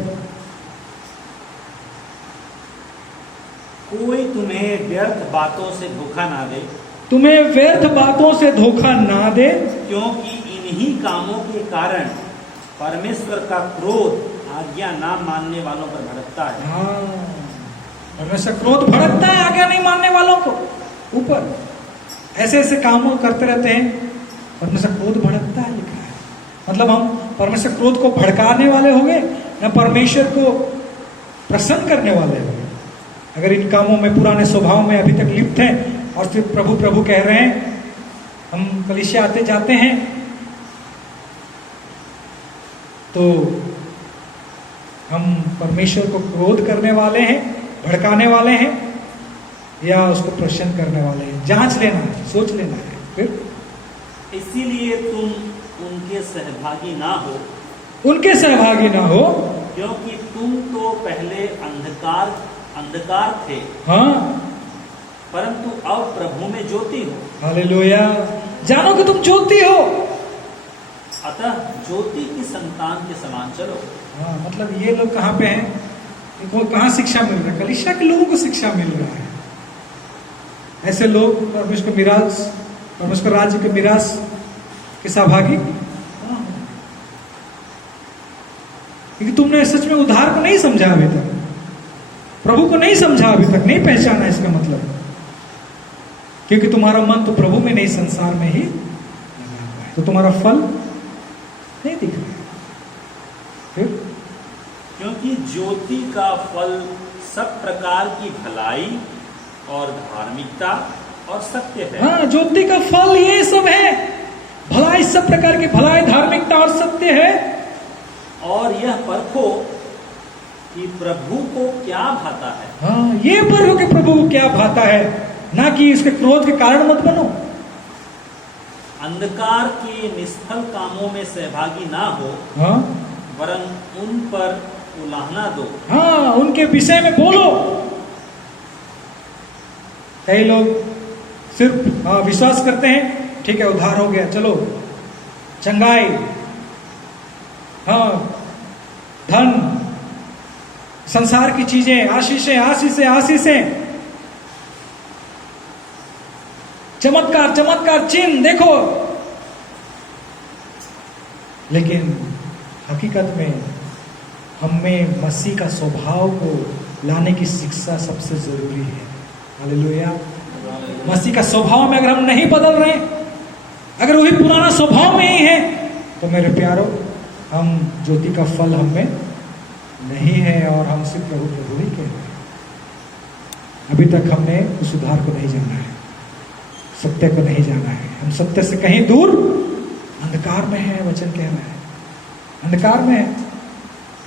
कोई तुम्हें व्यर्थ बातों से धोखा ना दे, तुम्हें व्यर्थ बातों से धोखा ना दे, क्योंकि इन्हीं कामों के कारण परमेश्वर का क्रोध आज्ञा ना मानने वालों पर भड़कता है। हाँ, परमेश्वर क्रोध भड़कता है आज्ञा नहीं मानने वालों को ऊपर। ऐसे ऐसे कामों करते रहते हैं, परमेश्वर क्रोध भड़कता है लिखा है। मतलब हम परमेश्वर क्रोध को भड़काने वाले होंगे या परमेश्वर को प्रसन्न करने वाले होंगे अगर इन कामों में, पुराने स्वभाव में अभी तक लिप्त हैं और सिर्फ प्रभु प्रभु कह रहे हैं। हम कलीसिया आते जाते हैं तो हम परमेश्वर को क्रोध करने वाले हैं, भड़काने वाले हैं, या उसको प्रसन्न करने वाले हैं? जांच लेना है, सोच लेना है। फिर इसीलिए तुम उनके सहभागी ना हो, उनके सहभागी ना हो, क्योंकि तुम तो पहले अंधकार अंधकार थे, हाँ, परंतु अब प्रभु में ज्योति हो। हालेलुया। जानो कि तुम ज्योति हो। अतः ज्योति की संतान के समान चलो। हाँ, मतलब ये लोग कहाँ पे हैं? इनको कहाँ शिक्षा मिल रहा है? कलीसिया के लोगों को शिक्षा मिल रहा है। ऐसे लोग परमेश्वर के मिराज, परमेश्वर राज्य के मिराज के सहभागी, क्योंकि तुमने सच में उद्धार को नहीं समझा अभी तक, प्रभु को नहीं समझा अभी तक, नहीं पहचाना इसका मतलब, क्योंकि तुम्हारा मन तो प्रभु में नहीं, संसार में ही लगा हुआ है, तो तुम्हारा फल नहीं दिख रहा है। फिर क्योंकि ज्योति का फल सब प्रकार की भलाई और धार्मिकता और सत्य है। हाँ, ज्योति का फल ये सब है, भलाई, सब प्रकार की भलाई, धार्मिकता और सत्य है। और यह परखो कि प्रभु को क्या भाता है। हाँ, ये परखो कि प्रभु को क्या भाता है, ना कि इसके क्रोध के कारण मत बनो। अंधकार के निष्फल कामों में सहभागी ना हो, हाँ, वरन उन पर उलाहना दो। हाँ, उनके विषय में बोलो। कई लोग सिर्फ विश्वास करते हैं, ठीक है उद्धार हो गया, चलो चंगाई, हाँ, धन, संसार की चीजें, आशीषें आशीषें आशीषें, चमत्कार चमत्कार, चिन्ह देखो, लेकिन हकीकत में हमें मसीह का स्वभाव को लाने की शिक्षा सबसे जरूरी है। हालेलुया। मसीह का स्वभाव में अगर हम नहीं बदल रहे, अगर वही पुराना स्वभाव में ही है, तो मेरे प्यारों, हम ज्योति का फल हम में नहीं है और हम सिर्फ प्रभु प्रभु ही कह रहे हैं। अभी तक हमने उस उद्धार को नहीं जाना है, सत्य को नहीं जाना है, हम सत्य से कहीं दूर अंधकार में है। वचन कह रहा है अंधकार में है।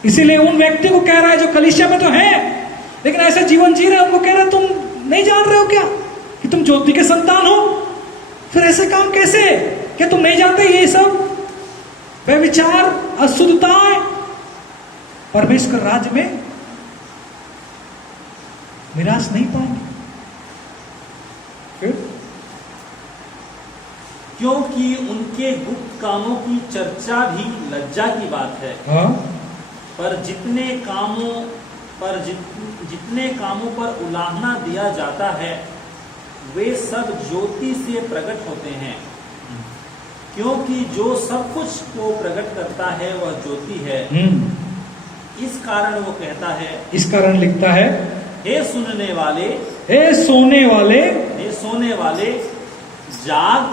इसीलिए उन व्यक्ति को कह रहा है जो कलीसिया में तो है लेकिन ऐसा जीवन जी रहे, उनको कह रहा है तुम नहीं जान रहे हो क्या कि तुम ज्योति के संतान हो? फिर ऐसे काम कैसे? क्या तुम नहीं जानते ये सब व्यभिचार, अशुद्धताएं परमेश्वर राज्य में निराश नहीं पाएंगे? फिर क्योंकि उनके गुप्त कामों की चर्चा भी लज्जा की बात है। हाँ? पर जितने कामों पर उलाहना दिया जाता है वे सब ज्योति से प्रकट होते हैं, क्योंकि जो सब कुछ को प्रकट करता है वह ज्योति है। इस कारण वो कहता है, इस कारण लिखता है, हे सुनने वाले, हे सोने वाले, हे सोने वाले, जाग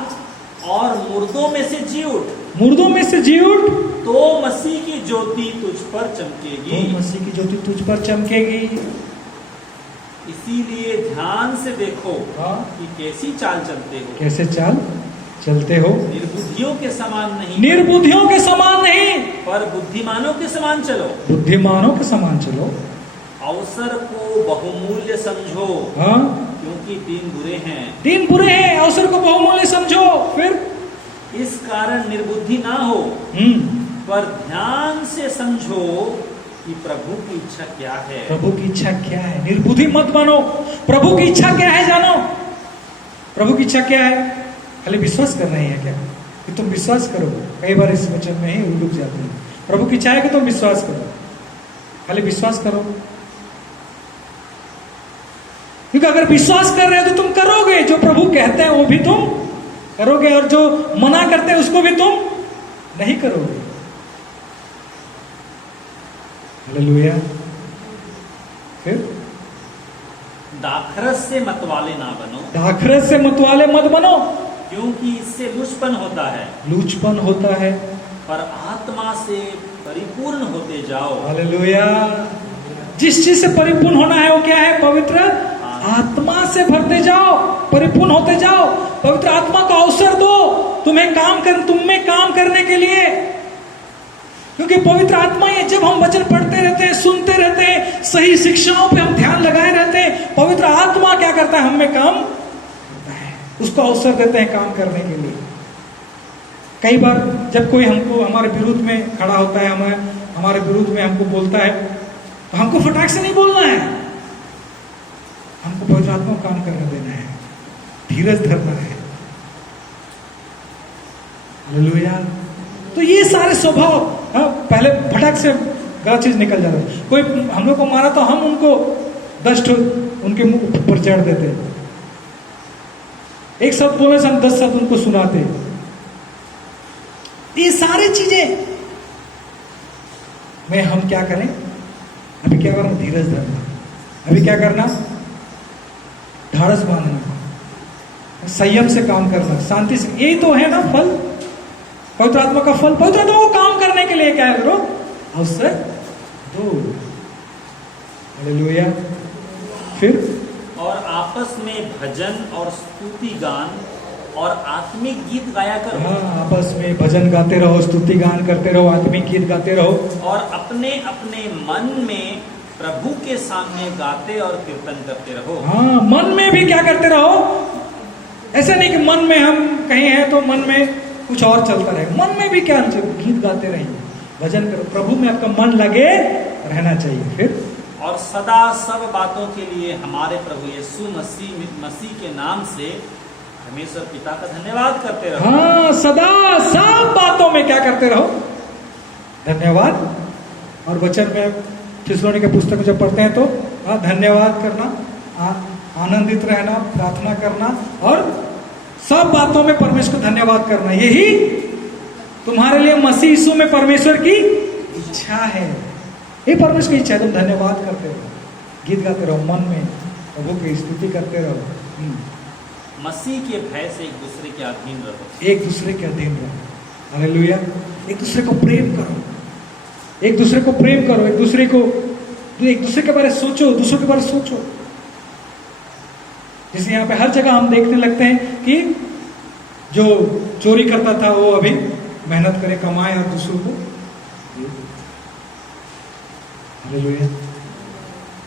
और मुर्दों में से जी उठ, मुर्दों में से जी उठ, तो मसीह की ज्योति तुझ पर चमकेगी। तो मसीह की ज्योति तुझ पर चमकेगी। इसीलिए ध्यान से देखो हाँ? कि कैसी चाल चलते हो। कैसे चाल चलते हो? निर्बुद्धियों के समान नहीं, निर्बुद्धियों के समान नहीं, पर बुद्धिमानों के समान चलो। बुद्धिमानों के समान चलो। अवसर को बहुमूल्य समझो, हाँ? क्योंकि दिन बुरे हैं। दिन बुरे हैं, अवसर को बहुमूल्य समझो। फिर इस कारण निर्बुद्धि ना हो, पर ध्यान से समझो कि प्रभु की इच्छा क्या है। प्रभु की इच्छा क्या है? निर्बुद्धि मत बनो। प्रभु की इच्छा क्या है जानो। प्रभु की इच्छा क्या है? खाली विश्वास करना ही है क्या? कि तुम विश्वास करो। कई बार इस वचन में ही रुक जाते हैं। प्रभु की इच्छा है कि तुम विश्वास करो, खाली विश्वास करो। क्योंकि अगर विश्वास कर रहे हो तो तुम करोगे, जो प्रभु कहते हैं वो भी तुम करोगे, और जो मना करते हैं उसको भी तुम नहीं करोगे। हालेलुया। फिर दाखरस से मतवाले ना बनो, दाखरस से मतवाले मत बनो, क्योंकि इससे लुचपन होता है। लूचपन होता है, पर आत्मा से परिपूर्ण होते जाओ। हालेलुया। जिस चीज से परिपूर्ण होना है वो क्या है? पवित्र आत्मा से भरते जाओ, परिपूर्ण होते जाओ। पवित्र आत्मा का अवसर दो तुम में काम करने के लिए, क्योंकि पवित्र आत्मा ये, जब हम वचन पढ़ते रहते हैं, सुनते रहते हैं, सही शिक्षाओं पे हम ध्यान लगाए रहते हैं, पवित्र आत्मा क्या करता है? हम में काम करता है, उसको अवसर देते हैं काम करने के लिए। कई बार जब कोई हमको हमारे विरुद्ध में खड़ा होता है, हमारे विरुद्ध में हमको बोलता है, तो हमको फटाक से नहीं बोलना है। हमको पवित्र आत्मा को काम करने देना है, धीरज धरना है। हालेलुया। तो ये सारे स्वभाव, हाँ, पहले फटाक से गलत चीज निकल जाता है। कोई हम लोग को मारा तो हम उनको 10 उनके मुंह पर चढ़ देते, एक शब्द बोले से हम 10 शब्द उनको सुनाते। ये सारी चीजें में हम क्या करें? अभी क्या करना? धीरज धरना। अभी क्या करना? ढाढ़स बांधना, संयम से काम करना, शांति से। यही तो है ना फल, पवित्र आत्मा का फल। पवित्र आत्मा को काम करने के लिए क्या करो? अवसर दो। हालेलुया। फिर और आपस में भजन और स्तुति गान और आत्मिक गीत गाया करो। हाँ, आपस में भजन गाते रहो, स्तुति गान करते रहो, आत्मिक गीत गाते रहो। और अपने अपने मन में प्रभु के सामने गाते और कीर्तन करते रहो। हाँ, मन में भी क्या करते रहो? ऐसा नहीं कि मन में हम कहीं हैं तो मन में कुछ और चलता रहे। मन में भी क्या गीत गाते रहिए, भजन करो, प्रभु में आपका मन लगे रहना चाहिए। फिर और सदा सब बातों के लिए हमारे प्रभु यीशु मसीह के नाम से परमेश्वर पिता का धन्यवाद करते रहो। हाँ, सदा सब बातों में क्या करते रहो? धन्यवाद। और वचन में थिस्सलुनीके के पुस्तक में जब पढ़ते हैं तो धन्यवाद करना, आनंदित रहना, प्रार्थना करना और सब बातों में परमेश्वर को धन्यवाद करना, यही तुम्हारे लिए मसीह यीशु में परमेश्वर की इच्छा है। ये परमेश्वर की इच्छा है। तुम धन्यवाद करते रहो, गीत गाते रहो, मन में प्रभु की स्तुति करते रहो। मसीह के भय से एक दूसरे के अधीन रहो। एक दूसरे के अधीन रहो। हालेलुया। एक दूसरे को प्रेम करो, एक दूसरे को प्रेम करो, एक दूसरे के बारे में सोचो, दूसरों के बारे में सोचो। जैसे यहाँ पे हर जगह हम देखने लगते हैं कि जो चोरी करता था वो अभी मेहनत करे, कमाए और दूसरों को। हालेलुया।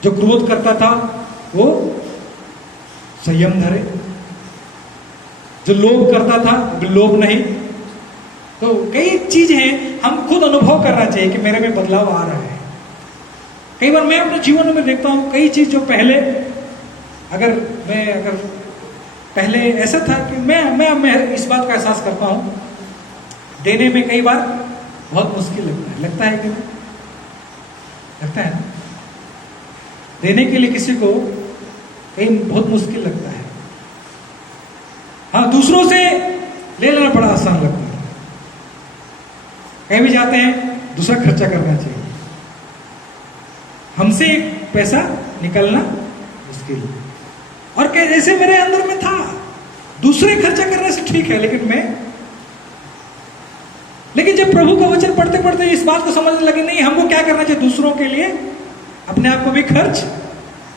जो क्रोध करता था वो संयम धरे, जो लोभ करता था लोभ नहीं। तो कई चीज हैं, हम खुद अनुभव करना चाहिए कि मेरे में बदलाव आ रहा है। कई बार मैं अपने जीवन में देखता हूँ कई चीज जो पहले अगर पहले ऐसा था कि मैं इस बात का एहसास करता हूँ, देने में कई बार बहुत मुश्किल लगता है कि लगता है ना, देने के लिए किसी को कहीं बहुत मुश्किल लगता है। हाँ, दूसरों से ले लेना बड़ा आसान लगता है। कहीं भी जाते हैं दूसरा खर्चा करना चाहिए, हमसे पैसा निकलना मुश्किल। और जैसे मेरे अंदर में था, दूसरे खर्चा करने से ठीक है, लेकिन जब प्रभु का वचन पढ़ते पढ़ते इस बात को समझने लगे, नहीं, हमको क्या करना चाहिए? दूसरों के लिए अपने आप को भी खर्च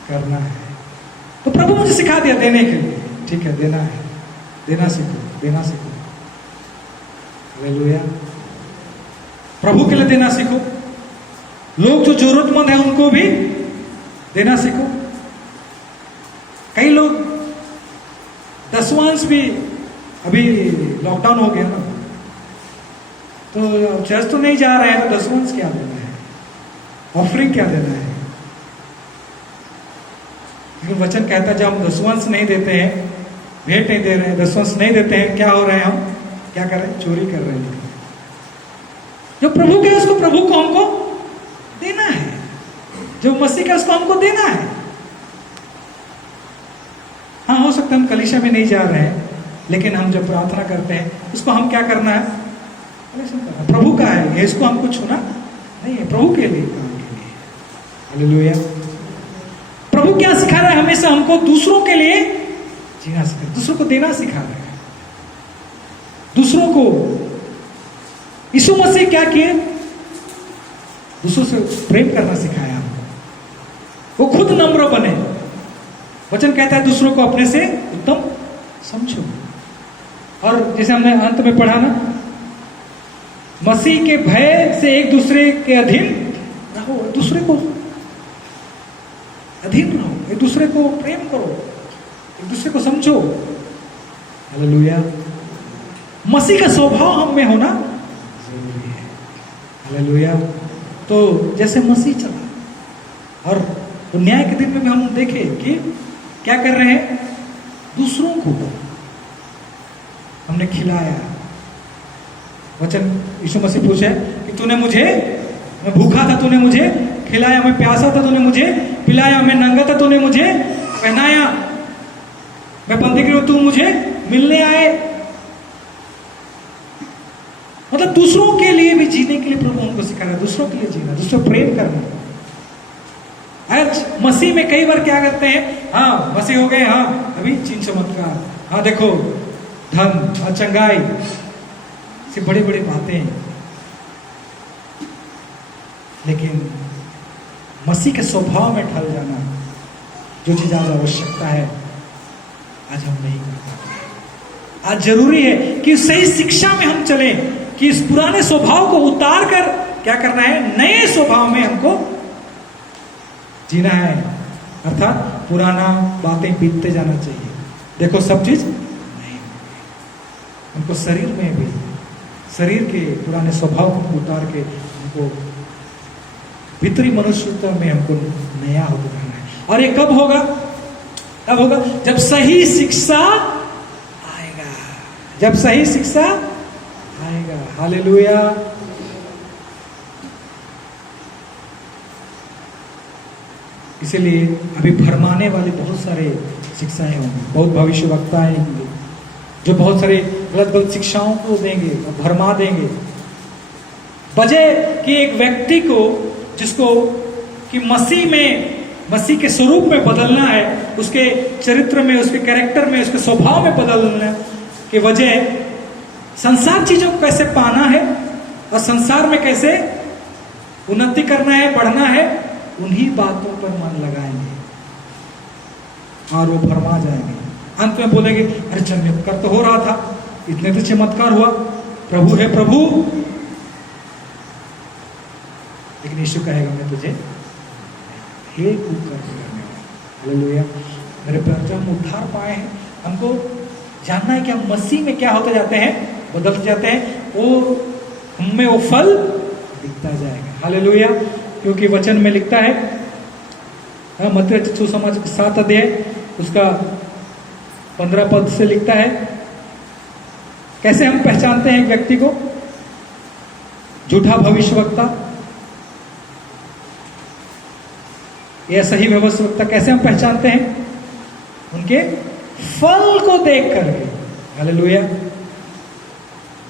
करना है। तो प्रभु मुझे सिखा दिया देने के लिए। ठीक है, देना है, देना सीखो। हालेलुया। प्रभु के लिए देना सीखो। लोग जो जरूरतमंद है उनको भी देना सीखो। कई लोग दसवांश भी, अभी लॉकडाउन हो गया ना, तो चर्च तो नहीं जा रहे हैं, तो दसवांश क्या देना है? ऑफरिंग क्या देना है? लेकिन वचन कहता है जब हम दसवांश नहीं देते हैं, भेंट नहीं दे रहे हैं, दसवांश नहीं देते हैं, क्या हो रहे हैं? हम क्या कर रहे हैं? चोरी कर रहे हैं। जो प्रभु का उसको प्रभु को हमको देना है, जो मसीह का उसको हमको देना है। हाँ, हो सकता है हम कलीसिया में नहीं जा रहे हैं, लेकिन हम जब प्रार्थना करते हैं उसको हम क्या करना है? प्रभु का है ये, इसको हमको छूना नहीं है, प्रभु के लिए, काम के लिए। हालेलुया। प्रभु क्या सिखा रहा है? हमेशा हमको दूसरों के लिए जीना सिखा, दूसरों को देना सिखा रहा है। दूसरों को यीशु मसीह क्या किए? दूसरों से प्रेम करना सिखाया हमको। वो खुद नम्र बने। वचन कहता है दूसरों को अपने से उत्तम समझो। और जैसे हमने अंत में पढ़ा ना, मसीह के भय से एक दूसरे के अधीन रहो, दूसरे को अधीन रहो, एक दूसरे को प्रेम करो, एक दूसरे को समझो। हालेलुया। मसीह का स्वभाव हम में होना जरूरी है। हालेलुया। तो जैसे मसीह चला, और न्याय के दिन में भी हम देखें कि क्या कर रहे हैं? दूसरों को हमने खिलाया। वचन यीशु मसीह पूछे कि तूने मुझे, मैं भूखा था तूने मुझे खिलाया, मैं प्यासा था तूने मुझे पिलाया, मैं नंगा था तूने मुझे पहनाया, मैं बंदी की तू मुझे मिलने आए। मतलब दूसरों के लिए भी जीने के लिए प्रभु हमको सिखा रहा है, दूसरों के लिए जीना, दूसरों प्रेम करना। आज मसीह में कई बार क्या करते हैं, हाँ मसीह हो गए, हाँ अभी चिन्ह चमत्कार, हाँ देखो धन, हाँ चंगाई, से बड़ी बड़ी बातें हैं, लेकिन मसीह के स्वभाव में ढल जाना, जो चीज आज आवश्यकता है, आज हम नहीं कर पाते। आज जरूरी है कि सही शिक्षा में हम चलें, कि इस पुराने स्वभाव को उतार कर क्या करना है, नए स्वभाव में हमको जीना है। अर्थात पुराना बातें बीतते जाना चाहिए। देखो सब चीज नहीं, हमको शरीर में भी, शरीर के पुराने स्वभाव को उतार के हमको भीतरी मनुष्यता में हमको नया होकर रहना है। और ये कब होगा? कब होगा? जब सही शिक्षा आएगा, जब सही शिक्षा आएगा। हालेलुया। इसीलिए अभी भरमाने वाले बहुत सारे शिक्षाएं होंगी, बहुत भविष्य वक्ताएं होंगे जो बहुत सारे गलत गलत शिक्षाओं को देंगे और भरमा देंगे। वजह कि एक व्यक्ति को, जिसको कि मसीह में, मसीह के स्वरूप में बदलना है, उसके चरित्र में, उसके कैरेक्टर में, उसके स्वभाव में बदलना के वजह संसार चीजों को कैसे पाना है और संसार में कैसे उन्नति करना है, बढ़ना है, उन्हीं बातों पर मन लगाएंगे और वो भरमा जाएंगे। अंत में बोलेंगे अरे चमत्कार तो हो रहा था, इतने तो चमत्कार हुआ, प्रभु है प्रभु, लेकिन यीशु कहेगा मैं तुझे हे कुकर्म करने वाला। हालेलुया। मेरे प्यारे, हम उद्धार पाए हैं, हमको जानना है कि हम मसीह में क्या होते जाते हैं, बदलते जाते हैं, वो हमें वो फल दिखता जाएगा। हालेलुया। क्योंकि वचन में लिखता है, मत्ती सुसमाचार 7 अध्याय उसका 15 पद से लिखता है, कैसे हम पहचानते हैं एक व्यक्ति को, झूठा भविष्यवक्ता या सही भविष्यवक्ता कैसे हम पहचानते हैं? उनके फल को देख करके। हालेलुया।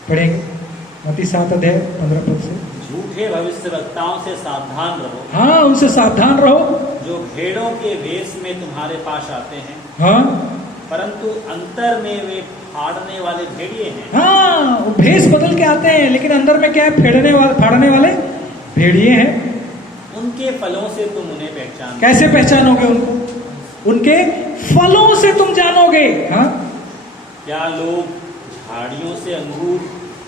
पढ़ेंगे मत्ती 7 अध्याय 15 पद से। झूठे भविष्यवक्ताओं से सावधान रहो। हाँ, उनसे सावधान रहो, जो भेड़ों के वेश में तुम्हारे पास आते हैं, हाँ, परंतु अंतर में वे फाड़ने वाले भेड़िए हैं। हाँ, वो भेष बदल के आते हैं, लेकिन अंदर में क्या है? फाड़ने वाले भेड़िए हैं। उनके फलों से तुम उन्हें पहचान। कैसे पहचानोगे उनको? उनके फलों से तुम जानोगे। हाँ, क्या लोग झाड़ियों से अंगूर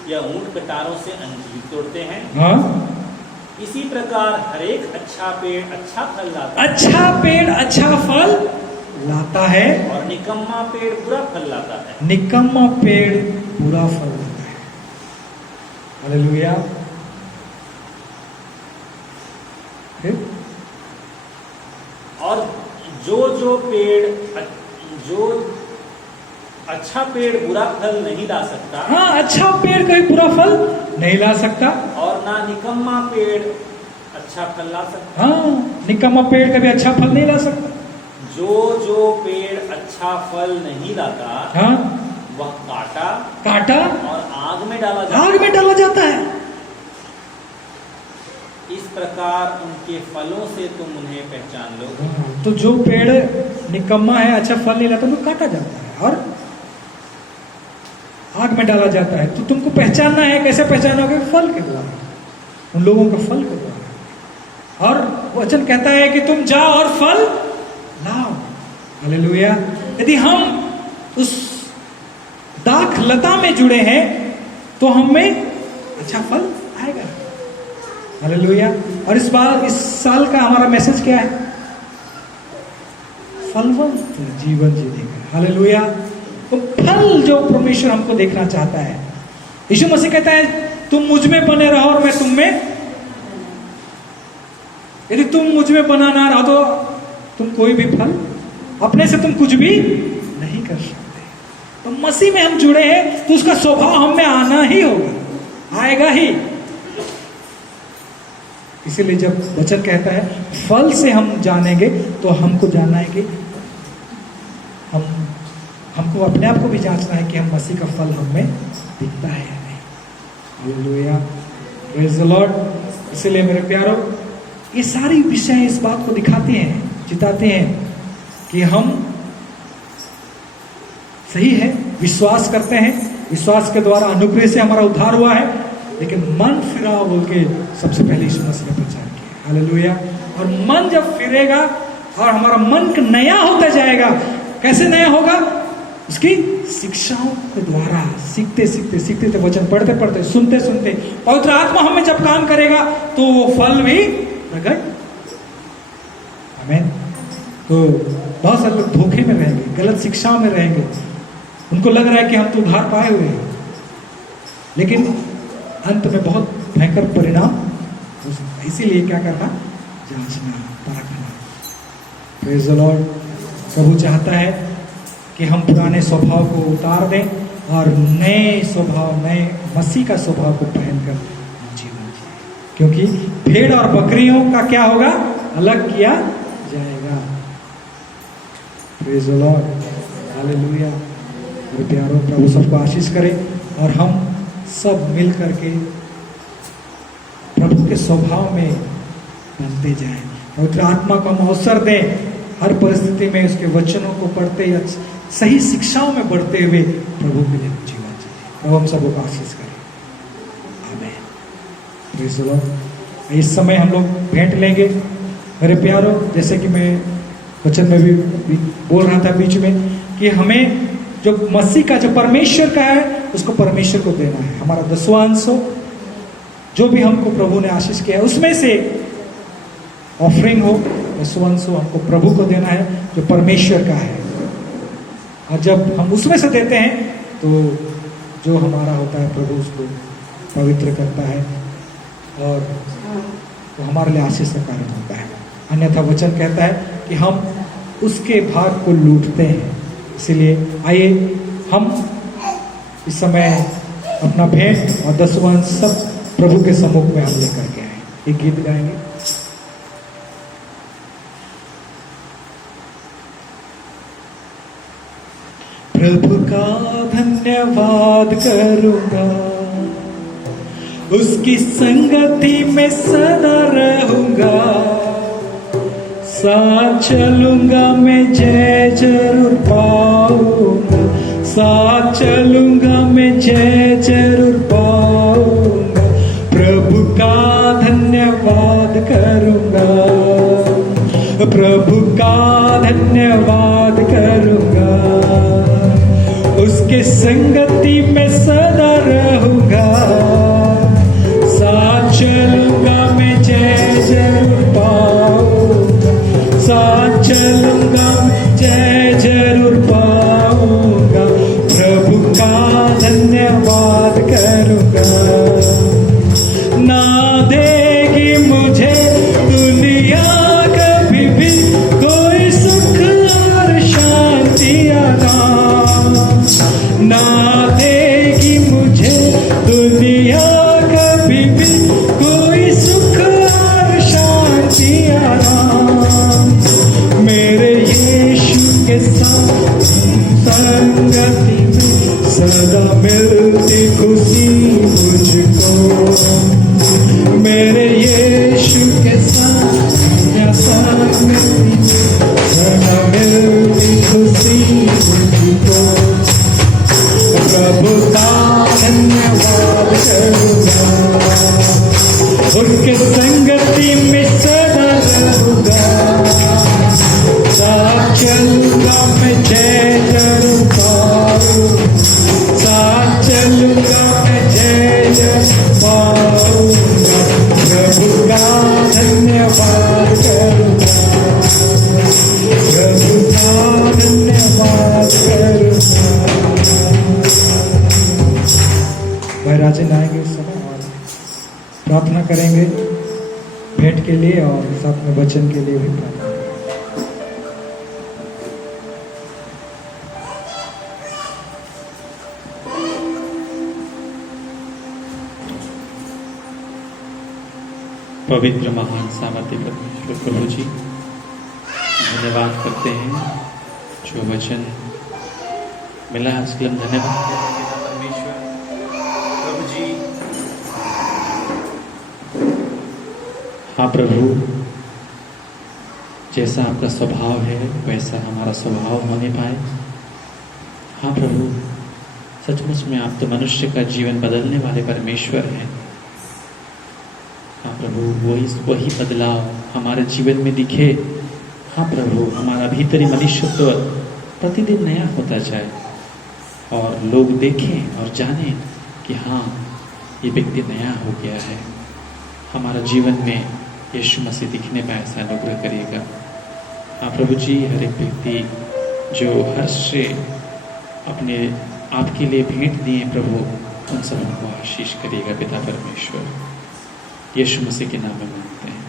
या ऊंट कटारों से अंजीर तोड़ते हैं? हाँ, इसी प्रकार हरेक अच्छा पेड़ अच्छा फल लाता है, अच्छा पेड़ अच्छा फल लाता है, और निकम्मा पेड़ बुरा फल लाता है। निकम्मा पेड़ बुरा फल लाता है। हालेलुया। और जो अच्छा पेड़ बुरा फल नहीं ला सकता, हाँ, अच्छा पेड़ कभी बुरा फल नहीं ला सकता, और ना निकम्मा पेड़ अच्छा फल ला सकता। हाँ, निकम्मा पेड़ कभी अच्छा फल नहीं ला सकता। जो पेड़ अच्छा फल नहीं लाता, हाँ, वह काटा और आग में डाला जाता है। इस प्रकार उनके फलों से तुम उन्हें पहचान लो। तो जो पेड़ निकम्मा है, अच्छा फल नहीं लाता, तो काटा जाता है और आग में डाला जाता है। तो तुमको पहचानना है, कैसे पहचानोगे? फल के द्वारा, उन लोगों के फल के द्वारा। और वचन कहता है कि तुम जाओ और फल लाओ। हालेलुया। यदि हम उस दाख लता में जुड़े हैं तो हमें अच्छा फल आएगा। हालेलुया। और इस साल का हमारा मैसेज क्या है? फलवंत जीवन जीने का। हालेलुया। तो फल जो परमेश्वर हमको देखना चाहता है, यीशु मसीह कहता है तुम मुझ में बने रहो और मैं तुम में। यदि तुम मुझ में बना ना रहो तो तुम कोई भी फल अपने से तुम कुछ भी नहीं कर सकते। तो मसीह में हम जुड़े हैं तो उसका स्वभाव हम में आना ही होगा, आएगा ही। इसीलिए जब वचन कहता है फल से हम जानेंगे, तो हमको जानना है कि हमको अपने आप को भी जांचना है कि हम मसीह का फल हम में दिखता है या नहीं। Hallelujah, praise the Lord. इसलिए मेरे प्यारों, ये सारी विषय इस बात को दिखाते हैं, जिताते हैं कि हम सही है, विश्वास करते हैं, विश्वास के द्वारा अनुग्रह से हमारा उद्धार हुआ है, लेकिन मन फिरा बोल के सबसे पहले यीशु मसीह ने प्रचार किया। हालेलुया। और मन जब फिरेगा और हमारा मन नया होता जाएगा, कैसे नया होगा? उसकी शिक्षाओं के द्वारा, सीखते सीखते सीखते तो वचन पढ़ते पढ़ते, सुनते सुनते, पवित्र आत्मा हमें जब काम करेगा तो वो फल भी प्रकट। आमीन। तो बहुत सारे लोग धोखे में रहेंगे, गलत शिक्षाओं में रहेंगे, उनको लग रहा है कि हम तो उद्धार पाए हुए हैं, लेकिन अंत में बहुत भयंकर परिणाम हो सकता है। इसीलिए क्या करना? जांचना, परखना। Praise the Lord. प्रभु चाहता है कि हम पुराने स्वभाव को उतार दें और नए स्वभाव, नए मसीह का स्वभाव को पहनकर जीवन जिए, क्योंकि भेड़ और बकरियों का क्या होगा? अलग किया जाएगा। Praise the lord, hallelujah. मेरे प्यारों, प्रभु सबको आशीष करे और हम सब मिल करके प्रभु के स्वभाव में बनते जाएं। पवित्र आत्मा को हम अवसर दें, हर परिस्थिति में उसके वचनों को पढ़ते या सही शिक्षाओं में बढ़ते हुए प्रभु के लिए जीवन जिए। प्रभु हम सबको आशीष करें। आमीन। Praise the Lord. इस समय हम लोग भेंट लेंगे। मेरे प्यारों, जैसे कि मैं वचन में भी बोल रहा था बीच में, कि हमें जो मसीह का, जो परमेश्वर का है, उसको परमेश्वर को देना है। हमारा दसवां अंश हो, जो भी हमको प्रभु ने आशीष किया है, उसमें से ऑफरिंग हो, दसवां अंश हो, हमको प्रभु को देना है जो परमेश्वर का है। और जब हम उसमें से देते हैं तो जो हमारा होता है, प्रभु उसको पवित्र करता है और वो हमारे लिए आशीष का कारण होता है। अन्यथा वचन कहता है कि हम उसके भाग को लूटते हैं। इसलिए आइए हम इस समय अपना भेंट और दसवां अंश सब प्रभु के सम्मुख में हम लेकर के आए। एक गीत गाएंगे। प्रभु का धन्यवाद करूंगा, उसकी संगति में सदा रहूंगा, साथ चलूंगा मैं जय जरूर पाऊंगा, साथ चलूंगा मैं जय जरूर पाऊंगा। प्रभु का धन्यवाद करूंगा, प्रभु का धन्यवाद करूंगा, उसके संगति में सदा रहूंगा, साथ चलूंगा मैं जय जरूर पाऊंगा, साथ चलूंगा जय जरूर पाऊंगा। प्रभु का धन्यवाद करूंगा। ना देगी मुझे दुनिया कभी भी कोई सुख और शांति आराम, ना देगी मुझे दुनिया कभी भी कोई सुख और शांति आराम। मेरे यीशु के साथ संगति में सदा मिलती खुशी मुझको, मेरे यीशु के साथ संगति में सदा मिलती खुशी मुझको। प्रभु का धन्यवाद करूंगा, उसके संगति में सदा रहूंगा, साथ चलूंगा मैं जय जरूर पाऊंगा, साथ चलूंगा मैं जय जरूर पाऊंगा। प्रभु का धन्यवाद करूंगा, प्रभु का धन्यवाद करूंगा। भाई राजन आएंगे उस समय और प्रार्थना करेंगे भेंट के लिए और साथ में वचन के लिए भी प्रार्थना करेंगे। पवित्र महान सामर्थ्य परमेश्वर प्रभु जी, धन्यवाद करते हैं जो वचन मिला है उसके लिए हम धन्यवाद करते हैं परमेश्वर प्रभु जी। हाँ प्रभु, जैसा आपका स्वभाव है वैसा हमारा स्वभाव होने पाए। हाँ प्रभु, सचमुच में आप तो मनुष्य का जीवन बदलने वाले परमेश्वर हैं। हाँ प्रभु, वही बदलाव हमारे जीवन में दिखे। हाँ प्रभु, हमारा भीतरी मनुष्यत्व प्रतिदिन नया होता जाए और लोग देखें और जानें कि हाँ, ये व्यक्ति नया हो गया है। हमारा जीवन में यीशु मसीह दिखने पाए, ऐसा अनुग्रह करिएगा। हाँ प्रभु जी, हर एक व्यक्ति जो हर्ष से अपने आपके लिए भेंट दिए प्रभु, उन सबको आशीष करिएगा पिता परमेश्वर। यीशु मसीह के नाम में मांगते हैं।